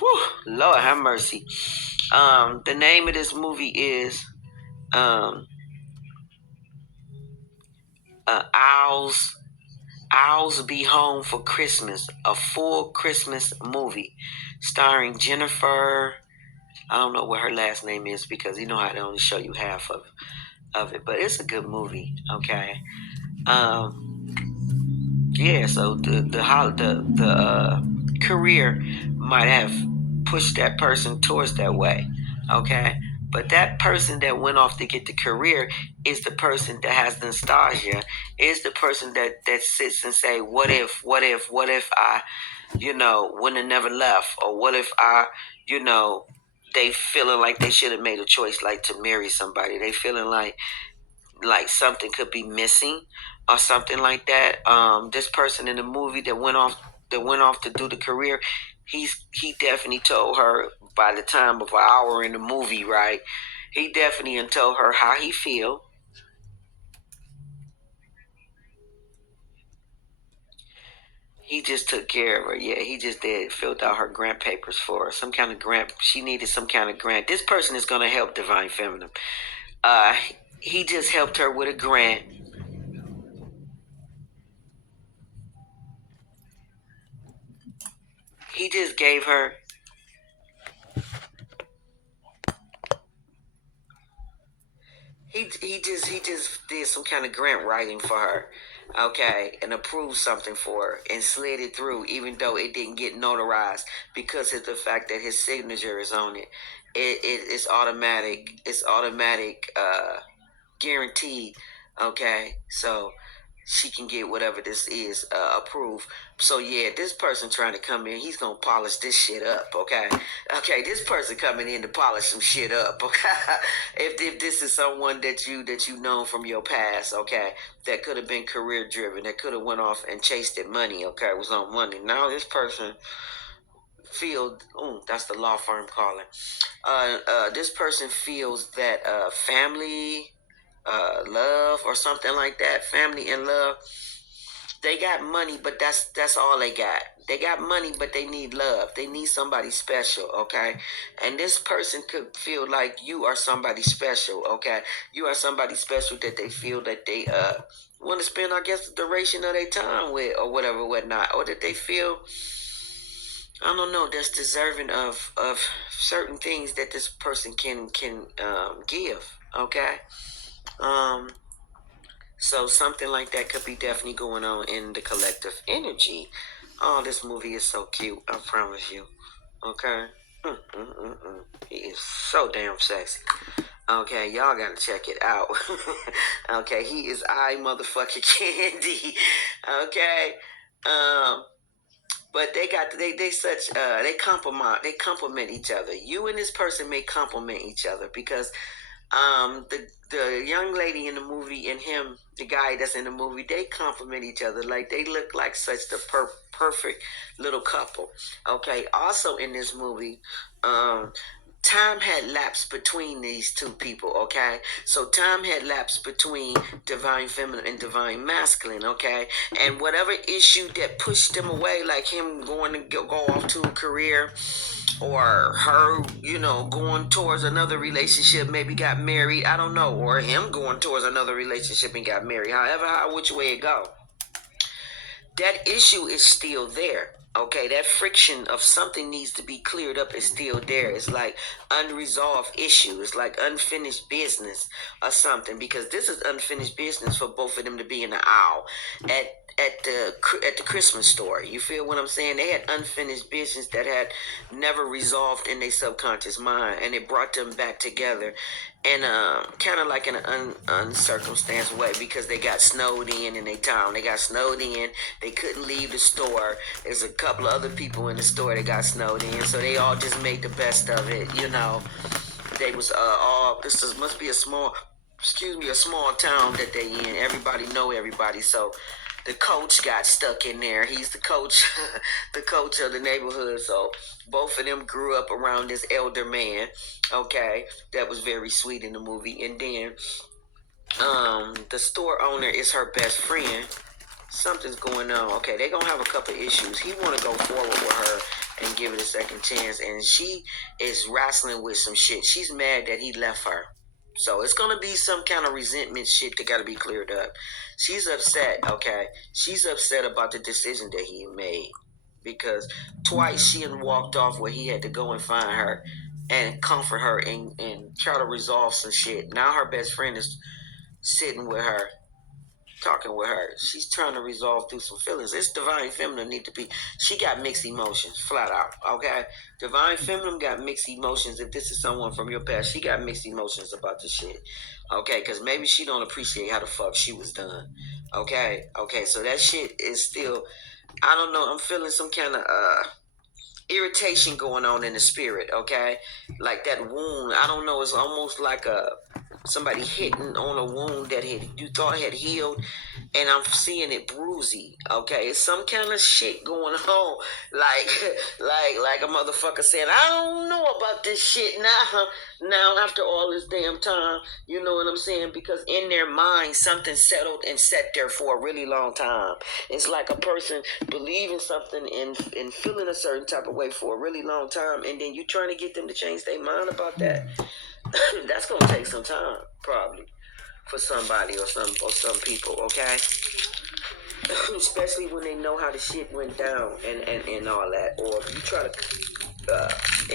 woo, Lord have mercy. The name of this movie is um, Owls. Owls Be Home for Christmas, a full Christmas movie starring Jennifer. I don't know what her last name is because you know how they only show you half of it, but it's a good movie. Okay. Um, yeah. So the career might have pushed that person towards that way. Okay. But that person that went off to get the career is the person that has nostalgia. Is the person that sits and say, what if I, wouldn't have never left, or what if I, you know, they feeling like they should have made a choice, like to marry somebody. They feeling like something could be missing or something like that. This person in the movie that went off to do the career, he definitely told her by the time of an hour in the movie, right? He definitely told her how he feel. He just took care of her. Yeah, he just did filled out her grant papers for her. Some kind of grant. She needed some kind of grant. This person is gonna help Divine Feminine. Uh, he just helped her with a grant. He just gave her he just did some kind of grant writing for her, okay, and approved something for her and slid it through, even though it didn't get notarized because of the fact that his signature is on it. It's automatic. It's automatic. Guaranteed. Okay, so she can get whatever this is approved. So yeah, this person trying to come in, he's gonna polish this shit up. Okay, okay, this person coming in to polish some shit up. Okay, if this is someone that you know from your past, okay, that could have been career driven, that could have went off and chased it money. Okay, was on money. Now this person feel, oh, that's the law firm calling. This person feels that family, love, or something like that, family and love, they got money, but that's all they got. They got money, but they need love. They need somebody special, okay? And this person could feel like you are somebody special, okay? You are somebody special that they feel that they want to spend, I guess, the duration of their time with, or whatever, whatnot, or that they feel, I don't know, that's deserving of certain things that this person can give, okay? Um, so something like that could be definitely going on in the collective energy. Oh, this movie is so cute. I promise you. Okay. He is so damn sexy. Okay, y'all gotta check it out. Okay, he is I motherfucking candy. Okay. Um, but they such they complement each other. You and this person may complement each other because the young lady in the movie and him, the guy that's in the movie, they complement each other. Like they look like such the perfect little couple. Okay. Also in this movie, time had lapsed between these two people, okay? So time had lapsed between divine feminine and divine masculine, okay? And whatever issue that pushed them away, like him going to go off to a career, or her, going towards another relationship, maybe got married, I don't know, or him going towards another relationship and got married, which way it go, that issue is still there. Okay, that friction of something needs to be cleared up is still there. It's like unresolved issue. It's like unfinished business or something, because this is unfinished business for both of them to be in the aisle at the Christmas store. You feel what I'm saying? They had unfinished business that had never resolved in their subconscious mind, and it brought them back together, and kind of like in an uncircumstanced way, because they got snowed in their town. They got snowed in. They couldn't leave the store. There's a couple of other people in the store that got snowed in, so they all just made the best of it. They was all. Must be a small town that they in. Everybody know everybody, so the coach got stuck in there. He's the coach, the coach of the neighborhood. So both of them grew up around this elder man. Okay, that was very sweet in the movie. And then, the store owner is her best friend. Something's going on. Okay, they're gonna have a couple issues. He want to go forward with her and give it a second chance, and she is wrestling with some shit. She's mad that he left her. So it's gonna be some kind of resentment shit that gotta be cleared up. She's upset, okay? She's upset about the decision that he made, because twice she had walked off where he had to go and find her and comfort her and try to resolve some shit. Now her best friend is sitting with her, talking with her. She's trying to resolve through some feelings. It's divine feminine need to be. She got mixed emotions, flat out. Okay, divine feminine got mixed emotions. If this is someone from your past, she got mixed emotions about the shit. Okay, because maybe she don't appreciate how the fuck she was done. Okay, so that shit is still. I don't know. I'm feeling some kind of irritation going on in the spirit. Okay, like that wound. I don't know. It's almost like somebody hitting on a wound that you thought had healed, and I'm seeing it bruisey. Okay, it's some kind of shit going on. Like, like a motherfucker saying, I don't know about this shit now. Now after all this damn time, you know what I'm saying? Because in their mind, something settled and sat there for a really long time. It's like a person believing something and feeling a certain type of way for a really long time, and then you trying to get them to change their mind about that. That's gonna take some time, probably, for somebody or some people, okay? Especially when they know how the shit went down and all that. Or if you try to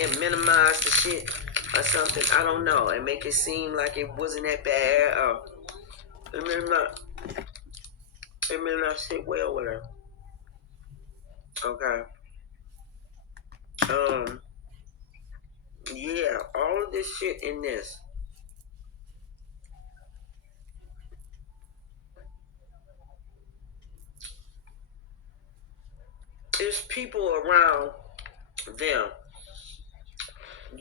and minimize the shit or something, I don't know, and make it seem like it wasn't that bad. It may not sit well with her. Okay. Yeah, all of this shit in this. There's people around them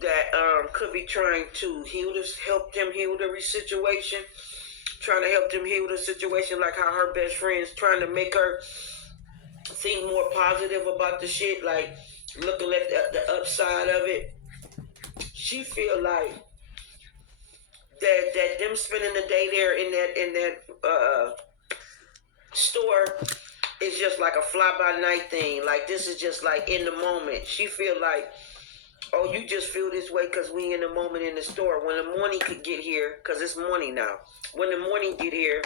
that could be trying to help them heal the situation, trying to help them heal the situation, like how her best friend's trying to make her think more positive about the shit, like looking at the upside of it, she feel like that them spending the day there in that store is just like a fly by night thing. Like this is just like in the moment. She feel like, oh, you just feel this way because we in the moment in the store. When the morning could get here, because it's morning now. When the morning get here,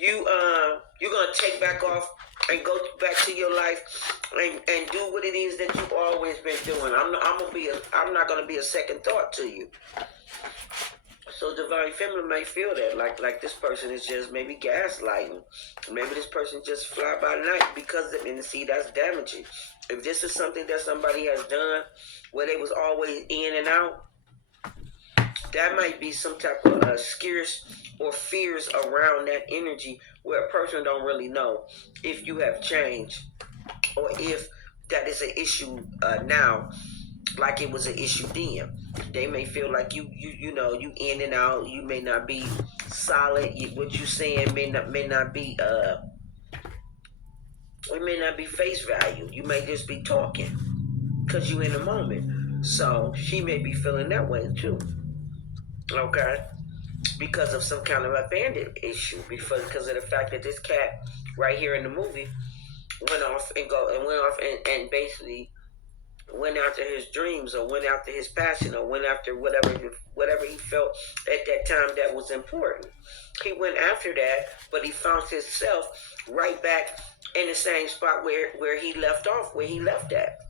you're gonna take back off and go back to your life and do what it is that you've always been doing. I'm not gonna be a second thought to you. So divine feminine may feel that like this person is just maybe gaslighting. Maybe this person just fly by night because of, and see, that's damaging. If this is something that somebody has done where they was always in and out, that might be some type of scares or fears around that energy where a person don't really know if you have changed or if that is an issue now like it was an issue then. They may feel like you in and out. You may not be solid. What you saying may not be it may not be face value. You may just be talking because you in the moment. So she may be feeling that way too. Okay, because of some kind of abandoned issue. Because of the fact that this cat right here in the movie went off and basically went after his dreams or went after his passion or went after whatever he felt at that time that was important. He went after that, but he found himself right back in the same spot where he left off, where he left at.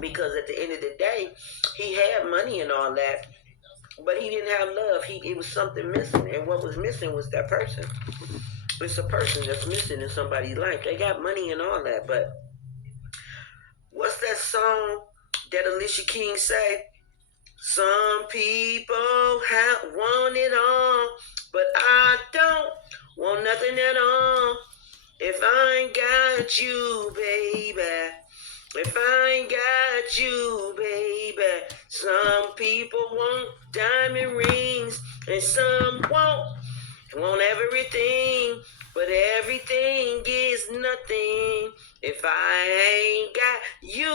Because at the end of the day, he had money and all that, but he didn't have love. It was something missing, and what was missing was that person. It's a person that's missing in somebody's life. They got money and all that, but what's that song that Alicia Keys say? Some people want it all, but I don't want nothing at all. If I ain't got you, baby. If I ain't got you, baby. Some people want diamond rings and some want everything, but everything is nothing if I ain't got you.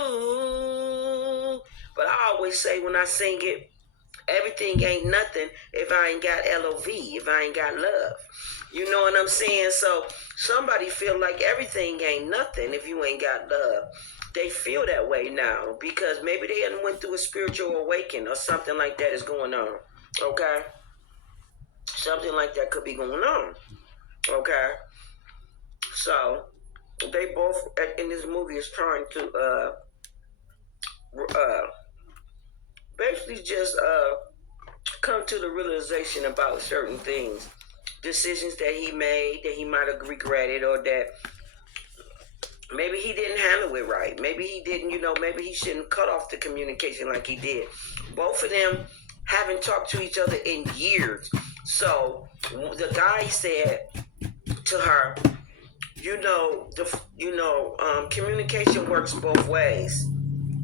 But I always say when I sing it, everything ain't nothing if I ain't got love, if I ain't got love. You know what I'm saying? So somebody feel like everything ain't nothing if you ain't got love. They feel that way now because maybe they hadn't went through a spiritual awakening or something like that is going on. Okay? Something like that could be going on. Okay? So they both in this movie is trying to basically just come to the realization about certain things, decisions that he made that he might have regretted, or that maybe he didn't handle it right. Maybe he didn't, maybe he shouldn't cut off the communication like he did. Both of them haven't talked to each other in years. So the guy said to her, communication works both ways.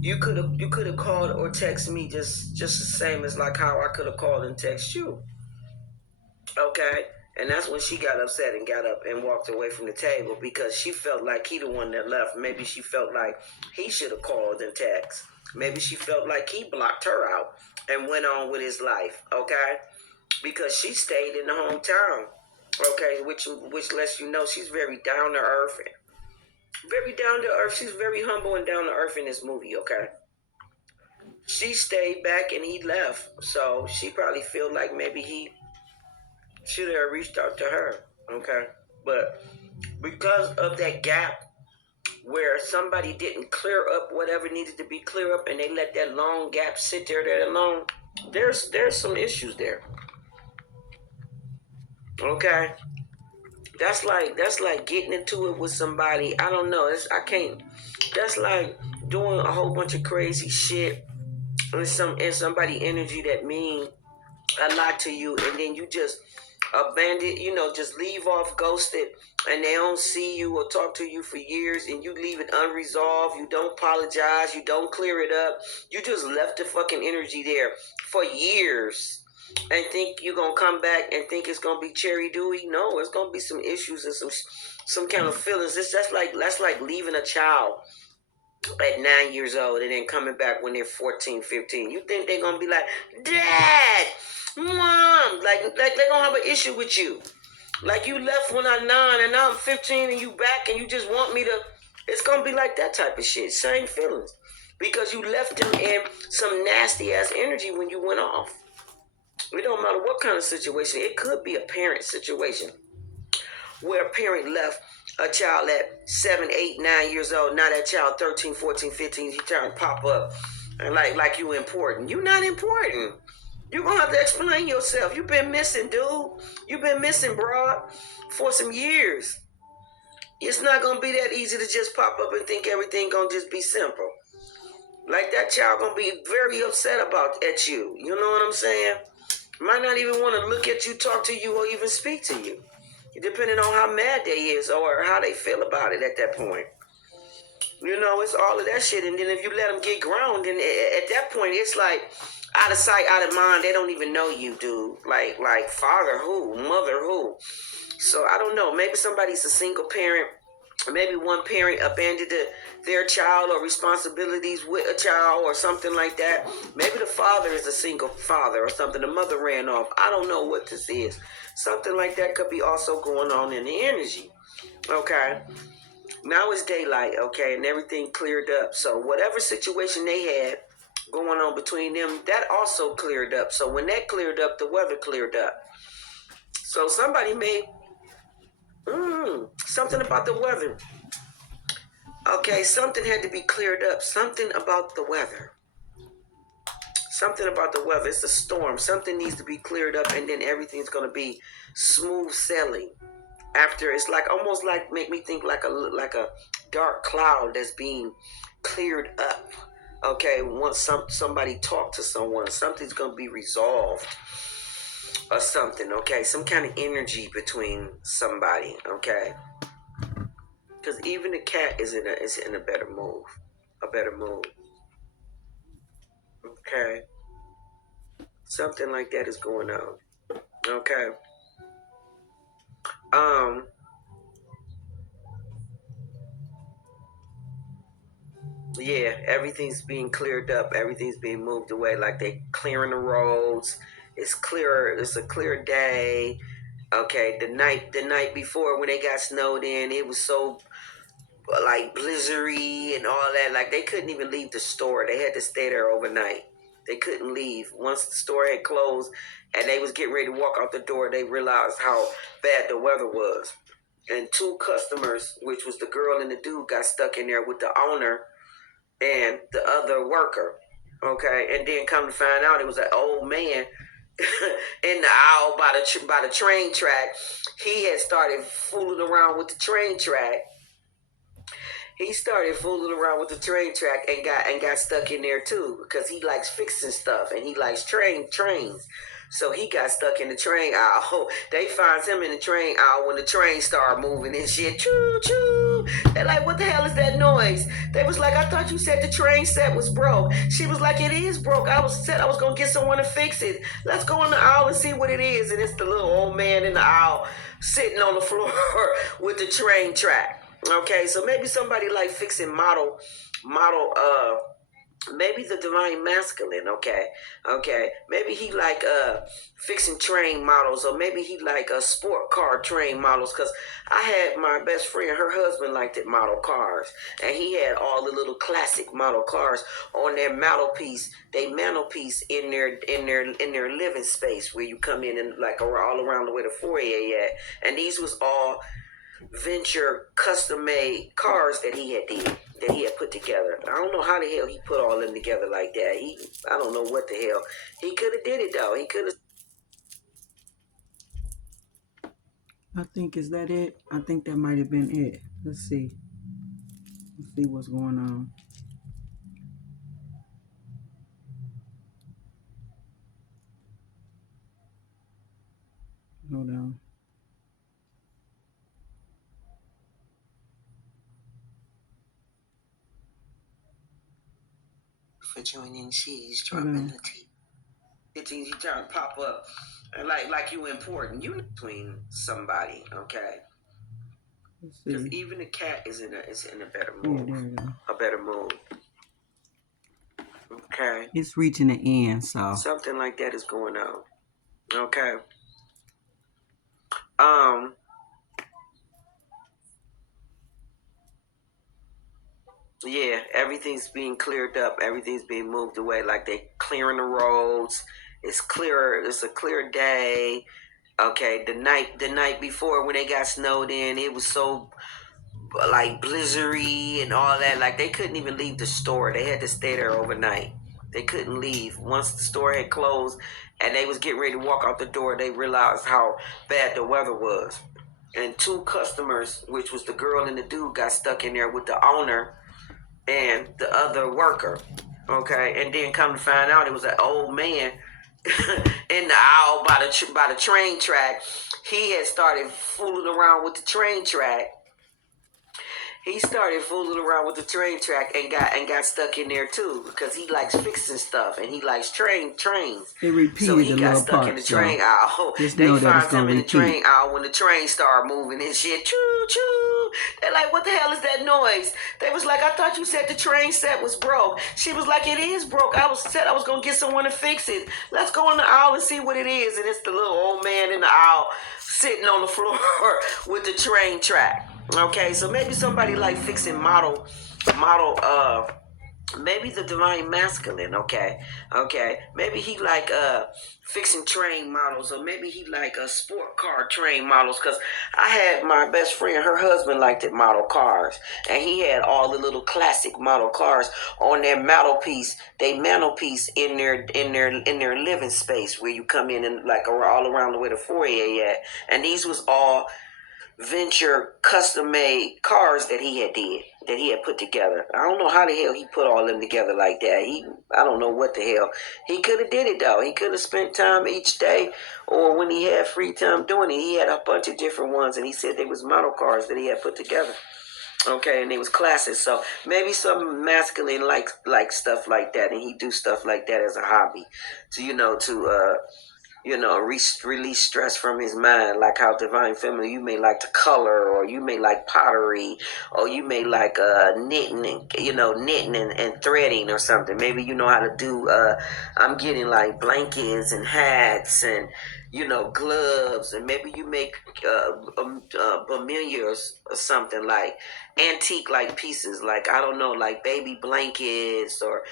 You could have called or texted me just the same as like how I could have called and texted you. Okay? And that's when she got upset and got up and walked away from the table because she felt like he the one that left. Maybe she felt like he should have called and texted. Maybe she felt like he blocked her out and went on with his life. Okay? Because she stayed in the hometown. Okay? Which lets you know she's very down to earth. Very down to earth. She's very humble and down to earth in this movie. Okay? She stayed back and he left. So she probably feel like maybe he should have reached out to her. Okay? But because of that gap where somebody didn't clear up whatever needed to be clear up and they let that long gap sit there that long, there's some issues there. Okay? That's like getting into it with somebody. I don't know. That's like doing a whole bunch of crazy shit and somebody energy that mean a lot to you, and then you just abandon, just leave off, ghosted, and they don't see you or talk to you for years, and you leave it unresolved. You don't apologize. You don't clear it up. You just left the fucking energy there for years. And think you're gonna come back and think it's gonna be cherry dewy? No, it's gonna be some issues and some kind of feelings. That's like leaving a child at 9 years old and then coming back when they're 14, 15. You think they're gonna be like, Dad, Mom, like they're gonna have an issue with you. Like you left when I'm 9 and now I'm 15 and you back and you just want me to. It's gonna be like that type of shit. Same feelings. Because you left them in some nasty ass energy when you went off. It don't matter what kind of situation. It could be a parent situation where a parent left a child at 7, 8, 9 years old. Now that child 13, 14, 15, he trying to pop up and like you important. You not important. You're gonna have to explain yourself. You've been missing, dude. You've been missing, broad, for some years. It's not gonna be that easy to just pop up and think everything gonna just be simple. Like that child gonna be very upset about at you. You know what I'm saying? Might not even want to look at you, talk to you, or even speak to you. Depending on how mad they is or how they feel about it at that point. You know, it's all of that shit. And then if you let them get grown, then at that point, it's like out of sight, out of mind. They don't even know you, dude. Like father who, mother who. So I don't know. Maybe somebody's a single parent. Maybe one parent abandoned their child or responsibilities with a child or something like that. Maybe the father is a single father or something. The mother ran off. I don't know what this is. Something like that could be also going on in the energy. Okay. Now it's daylight, okay, and everything cleared up. So whatever situation they had going on between them, that also cleared up. So when that cleared up, the weather cleared up. So somebody made something about the weather. Okay, something had to be cleared up. Something about the weather. Something about the weather. It's a storm. Something needs to be cleared up, and then everything's going to be smooth sailing. After it's like almost like make me think like a dark cloud that's being cleared up. Okay, once somebody talk to someone, something's gonna be resolved or something. Okay, some kind of energy between somebody. Okay, because even the cat is in a better mood, a better mood. Okay, something like that is going on. Okay, um. Yeah, everything's being cleared up. Everything's being moved away. Like they clearing the roads. It's clear. It's a clear day. Okay, the night before when they got snowed in, it was so like blizzardy and all that. Like they couldn't even leave the store. They had to stay there overnight. They couldn't leave. Once the store had closed and they was getting ready to walk out the door, they realized how bad the weather was. And two customers, which was the girl and the dude, got stuck in there with the owner and the other worker. Okay, and then come to find out, it was an old man in the aisle by the train track. He had started fooling around with the train track. He started fooling around with the train track and got stuck in there too because he likes fixing stuff and he likes trains. So he got stuck in the train aisle. They finds him in the train aisle when the train started moving and shit. Choo choo. They're like, what the hell is that noise? They was like, I thought you said the train set was broke. She was like, it is broke. I said I was gonna get someone to fix it. Let's go in the aisle and see what it is. And it's the little old man in the aisle sitting on the floor with the train track. Okay, so maybe somebody like fixing maybe the divine masculine. Okay, maybe he like fixing train models, or maybe he like sport car train models, because I had my best friend, her husband liked it model cars, and he had all the little classic model cars on their mantelpiece in their living space where you come in and like all around the way the foyer at, and these was all venture custom made cars that he had put together. I don't know how the hell he put all them together like that. I don't know what the hell. He could have did it though. He could have. I think, is that it? I think that might have been it. Let's see. Let's see what's going on. Hold on. For joining, she's dropping the tea. He trying to pop up and like you important. You between somebody, okay? Because even the cat is in a better mood. A better mood. Okay. It's reaching the end, so something like that is going on. Okay. Yeah, everything's being cleared up. Everything's being moved away. Like they clearing the roads. It's clear. It's a clear day. Okay, the night before when they got snowed in, it was so like blizzardy and all that. Like they couldn't even leave the store. They had to stay there overnight. They couldn't leave. Once the store had closed and they was getting ready to walk out the door, they realized how bad the weather was. And two customers, which was the girl and the dude, got stuck in there with the owner and the other worker. Okay, and then come to find out it was an old man in the aisle by the train track. He had started fooling around with the train track. He started fooling around with the train track and got stuck in there too because he likes fixing stuff and he likes trains. It repeated so he got stuck in the train aisle. They found him in the train aisle when the train started moving and shit. Choo choo. They're like, what the hell is that noise? They was like, I thought you said the train set was broke. She was like, it is broke. I was gonna get someone to fix it. Let's go in the aisle and see what it is. And it's the little old man in the aisle sitting on the floor with the train track. Okay, so maybe somebody like fixing model, maybe the divine masculine. Okay, maybe he like fixing train models, or maybe he like sport car train models. Cause I had my best friend, her husband liked it model cars, and he had all the little classic model cars on their mantelpiece. In their living space where you come in and like all around the way the foyer at, and these was all venture custom made cars that he had put together. I don't know how the hell he put all them together like that. I don't know what the hell. He could have did it though. He could have spent time each day or when he had free time doing it. He had a bunch of different ones and he said they was model cars that he had put together. Okay, and they was classes. So maybe some masculine like stuff like that, and he do stuff like that as a hobby release stress from his mind, like how divine feminine, you may like to color, or you may like pottery, or you may like knitting and threading or something. Maybe you know how to do I'm getting like blankets and hats and gloves, and maybe you make familiars or something like antique like pieces, like I don't know, like baby blankets, or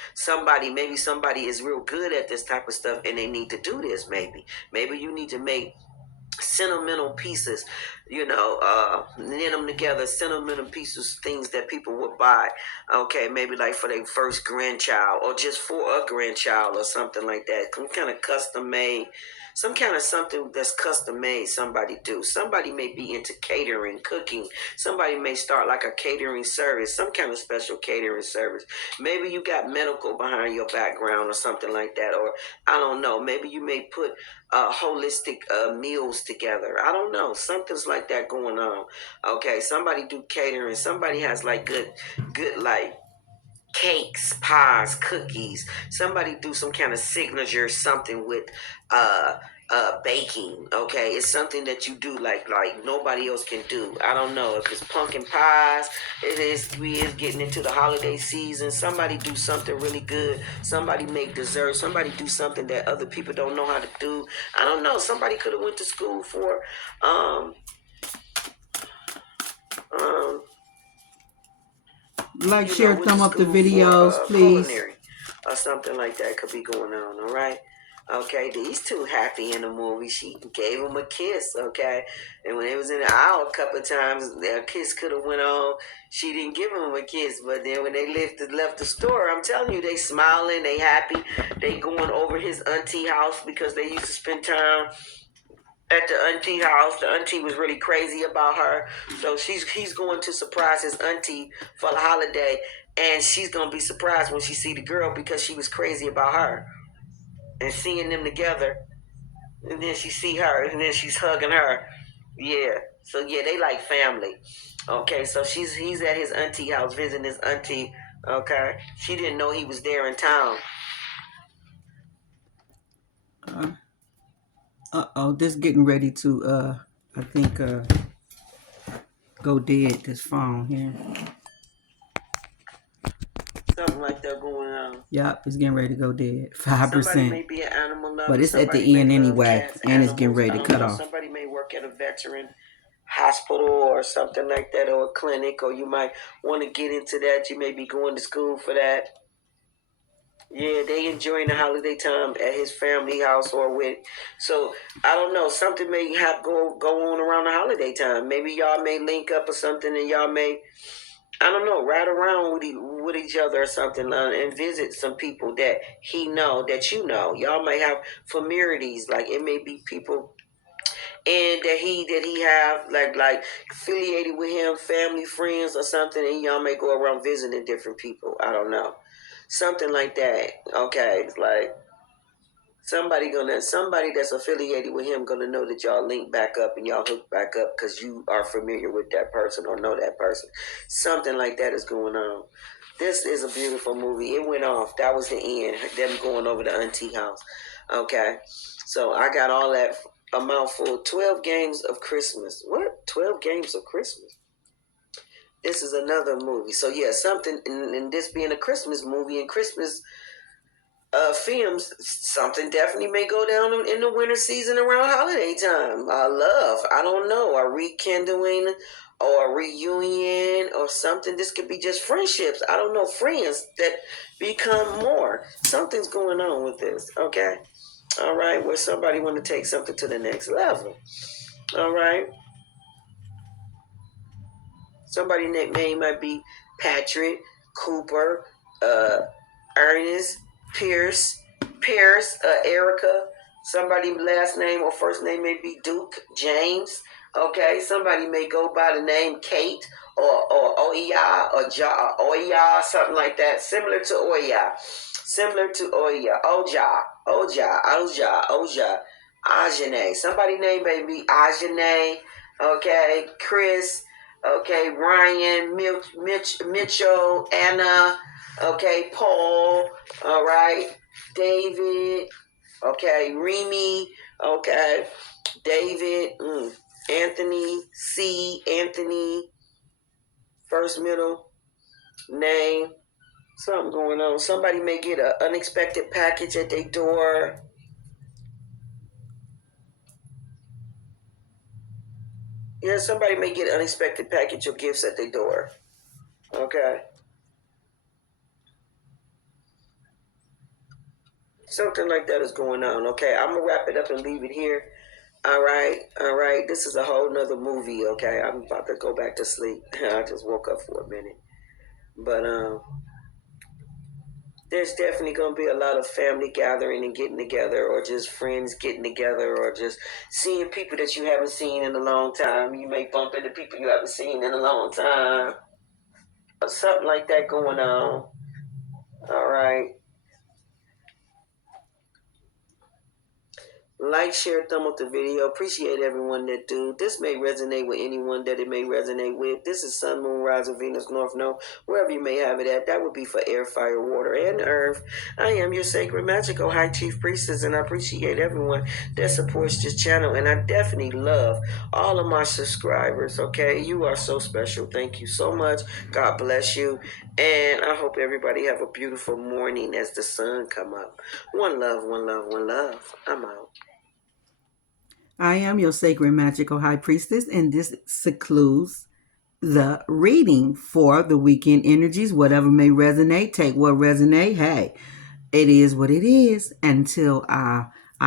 maybe somebody is real good at this type of stuff and they need to do this. Maybe you need to make sentimental pieces, knit them together, sentimental pieces, things that people would buy. Okay, maybe like for their first grandchild or just for a grandchild or something like that. Some kind of custom made, some kind of something that's custom made. Somebody may be into catering, cooking. Somebody may start like a catering service, some kind of special catering service. Maybe you got medical behind your background or something like that, or I don't know, maybe you may put holistic meals together. I don't know. Something's like that going on. Okay, somebody do catering. Somebody has like good like cakes, pies, cookies. Somebody do some kind of signature something with baking. Okay, it's something that you do like nobody else can do. I don't know if it's pumpkin pies. We is getting into the holiday season. Somebody do something really good. Somebody make dessert. Somebody do something that other people don't know how to do. I don't know. Somebody could have went to school for like, share, thumb up the videos, please. Or something like that could be going on, all right? Okay, these two happy in the movie. She gave him a kiss, okay? And when it was in the aisle a couple of times, their kiss could have went on. She didn't give him a kiss, but then when they left the store, I'm telling you, they smiling, they happy. They going over his auntie house because they used to spend time at the auntie house. The auntie was really crazy about her, so he's going to surprise his auntie for the holiday, and she's gonna be surprised when she see the girl because she was crazy about her, and seeing them together, and then she see her, and then she's hugging her. Yeah, so yeah, they like family. Okay, so he's at his auntie house visiting his auntie. Okay, she didn't know he was there in town. This getting ready to I think go dead, this phone here. Something like that going on. Yep, it's getting ready to go dead. Somebody 5%. may be an animal lover. But it's at Somebody the may end love anyway. cats, And it's getting animals. ready I to don't cut know. off. Somebody may work at a veteran hospital or something like that, or a clinic, or you might want to get into that. You may be going to school for that. Yeah, they enjoying the holiday time at his family house or with. So I don't know. Something may have go on around the holiday time. Maybe y'all may link up or something, and y'all may, I don't know, ride around with each other or something, and visit some people that he know that you know. Y'all may have familiarities. Like it may be people and that he have like affiliated with him, family, friends, or something, and y'all may go around visiting different people. I don't know, something like that. Okay, it's like somebody that's affiliated with him gonna know that y'all link back up and y'all hook back up because you are familiar with that person or know that person. Something like that is going on. This is a beautiful movie. It went off. That was the end. Them going over the auntie house. Okay, so I got all that, a mouthful. 12 games of Christmas. What? 12 games of Christmas? This is another movie. So yeah, something. And this being a Christmas movie and Christmas films, something definitely may go down in the winter season around holiday time. I don't know, a rekindling or a reunion or something. This could be just friendships. I don't know, friends that become more. Something's going on with this. Okay, all right. Where somebody want to take something to the next level. All right. Somebody name might be Patrick, Cooper, Ernest, Pierce, Erica. Somebody last name or first name may be Duke, James. Okay, somebody may go by the name Kate or Oya or Ja, Oya, something like that. Similar to Oya. Oja. Ajane. Somebody name may be Ajane. Okay, Chris. Okay, Ryan, Mitchell, Anna. Okay, Paul. All right, David. Okay, Remy. Okay, David. Anthony. C. Anthony. First, middle, name. Something going on. Somebody may get an unexpected package at their door. Yeah, somebody may get an unexpected package or gifts at their door. Okay. Something like that is going on. Okay, I'm gonna wrap it up and leave it here. All right. This is a whole nother movie. Okay, I'm about to go back to sleep. I just woke up for a minute, but there's definitely gonna be a lot of family gathering and getting together, or just friends getting together, or just seeing people that you haven't seen in a long time. You may bump into people you haven't seen in a long time. Something like that going on. All right. Like, share, thumb up the video. Appreciate everyone that do. This may resonate with anyone that it may resonate with. This is Sun, Moon, Rise, or Venus, North Node, wherever you may have it at. That would be for air, fire, water, and earth. I am your sacred, magical high chief priestess, and I appreciate everyone that supports this channel. And I definitely love all of my subscribers, okay? You are so special. Thank you so much. God bless you. And I hope everybody have a beautiful morning as the sun come up. One love, one love, one love. I'm out. I am your sacred magical high priestess, and this secludes the reading for the weekend energies. Whatever may resonate, take what resonate. Hey, it is what it is. Until I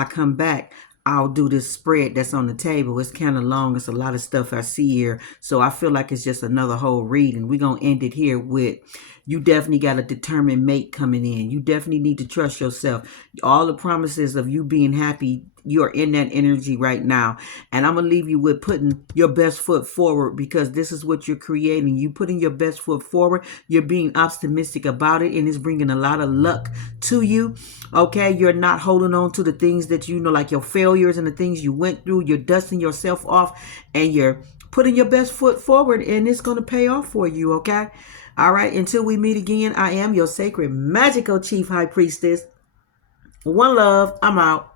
come back, I'll do this spread that's on the table. It's kind of long. It's a lot of stuff I see here. So I feel like it's just another whole reading. We're going to end it here with, you definitely got a determined mate coming in. You definitely need to trust yourself. All the promises of you being happy, you're in that energy right now. And I'm going to leave you with putting your best foot forward, because this is what you're creating. You putting your best foot forward. You're being optimistic about it, and it's bringing a lot of luck to you. Okay, you're not holding on to the things that you know, like your failures and the things you went through. You're dusting yourself off, and you're putting your best foot forward, and it's going to pay off for you. Okay, all right, until we meet again, I am your sacred magical chief high priestess. One love. I'm out.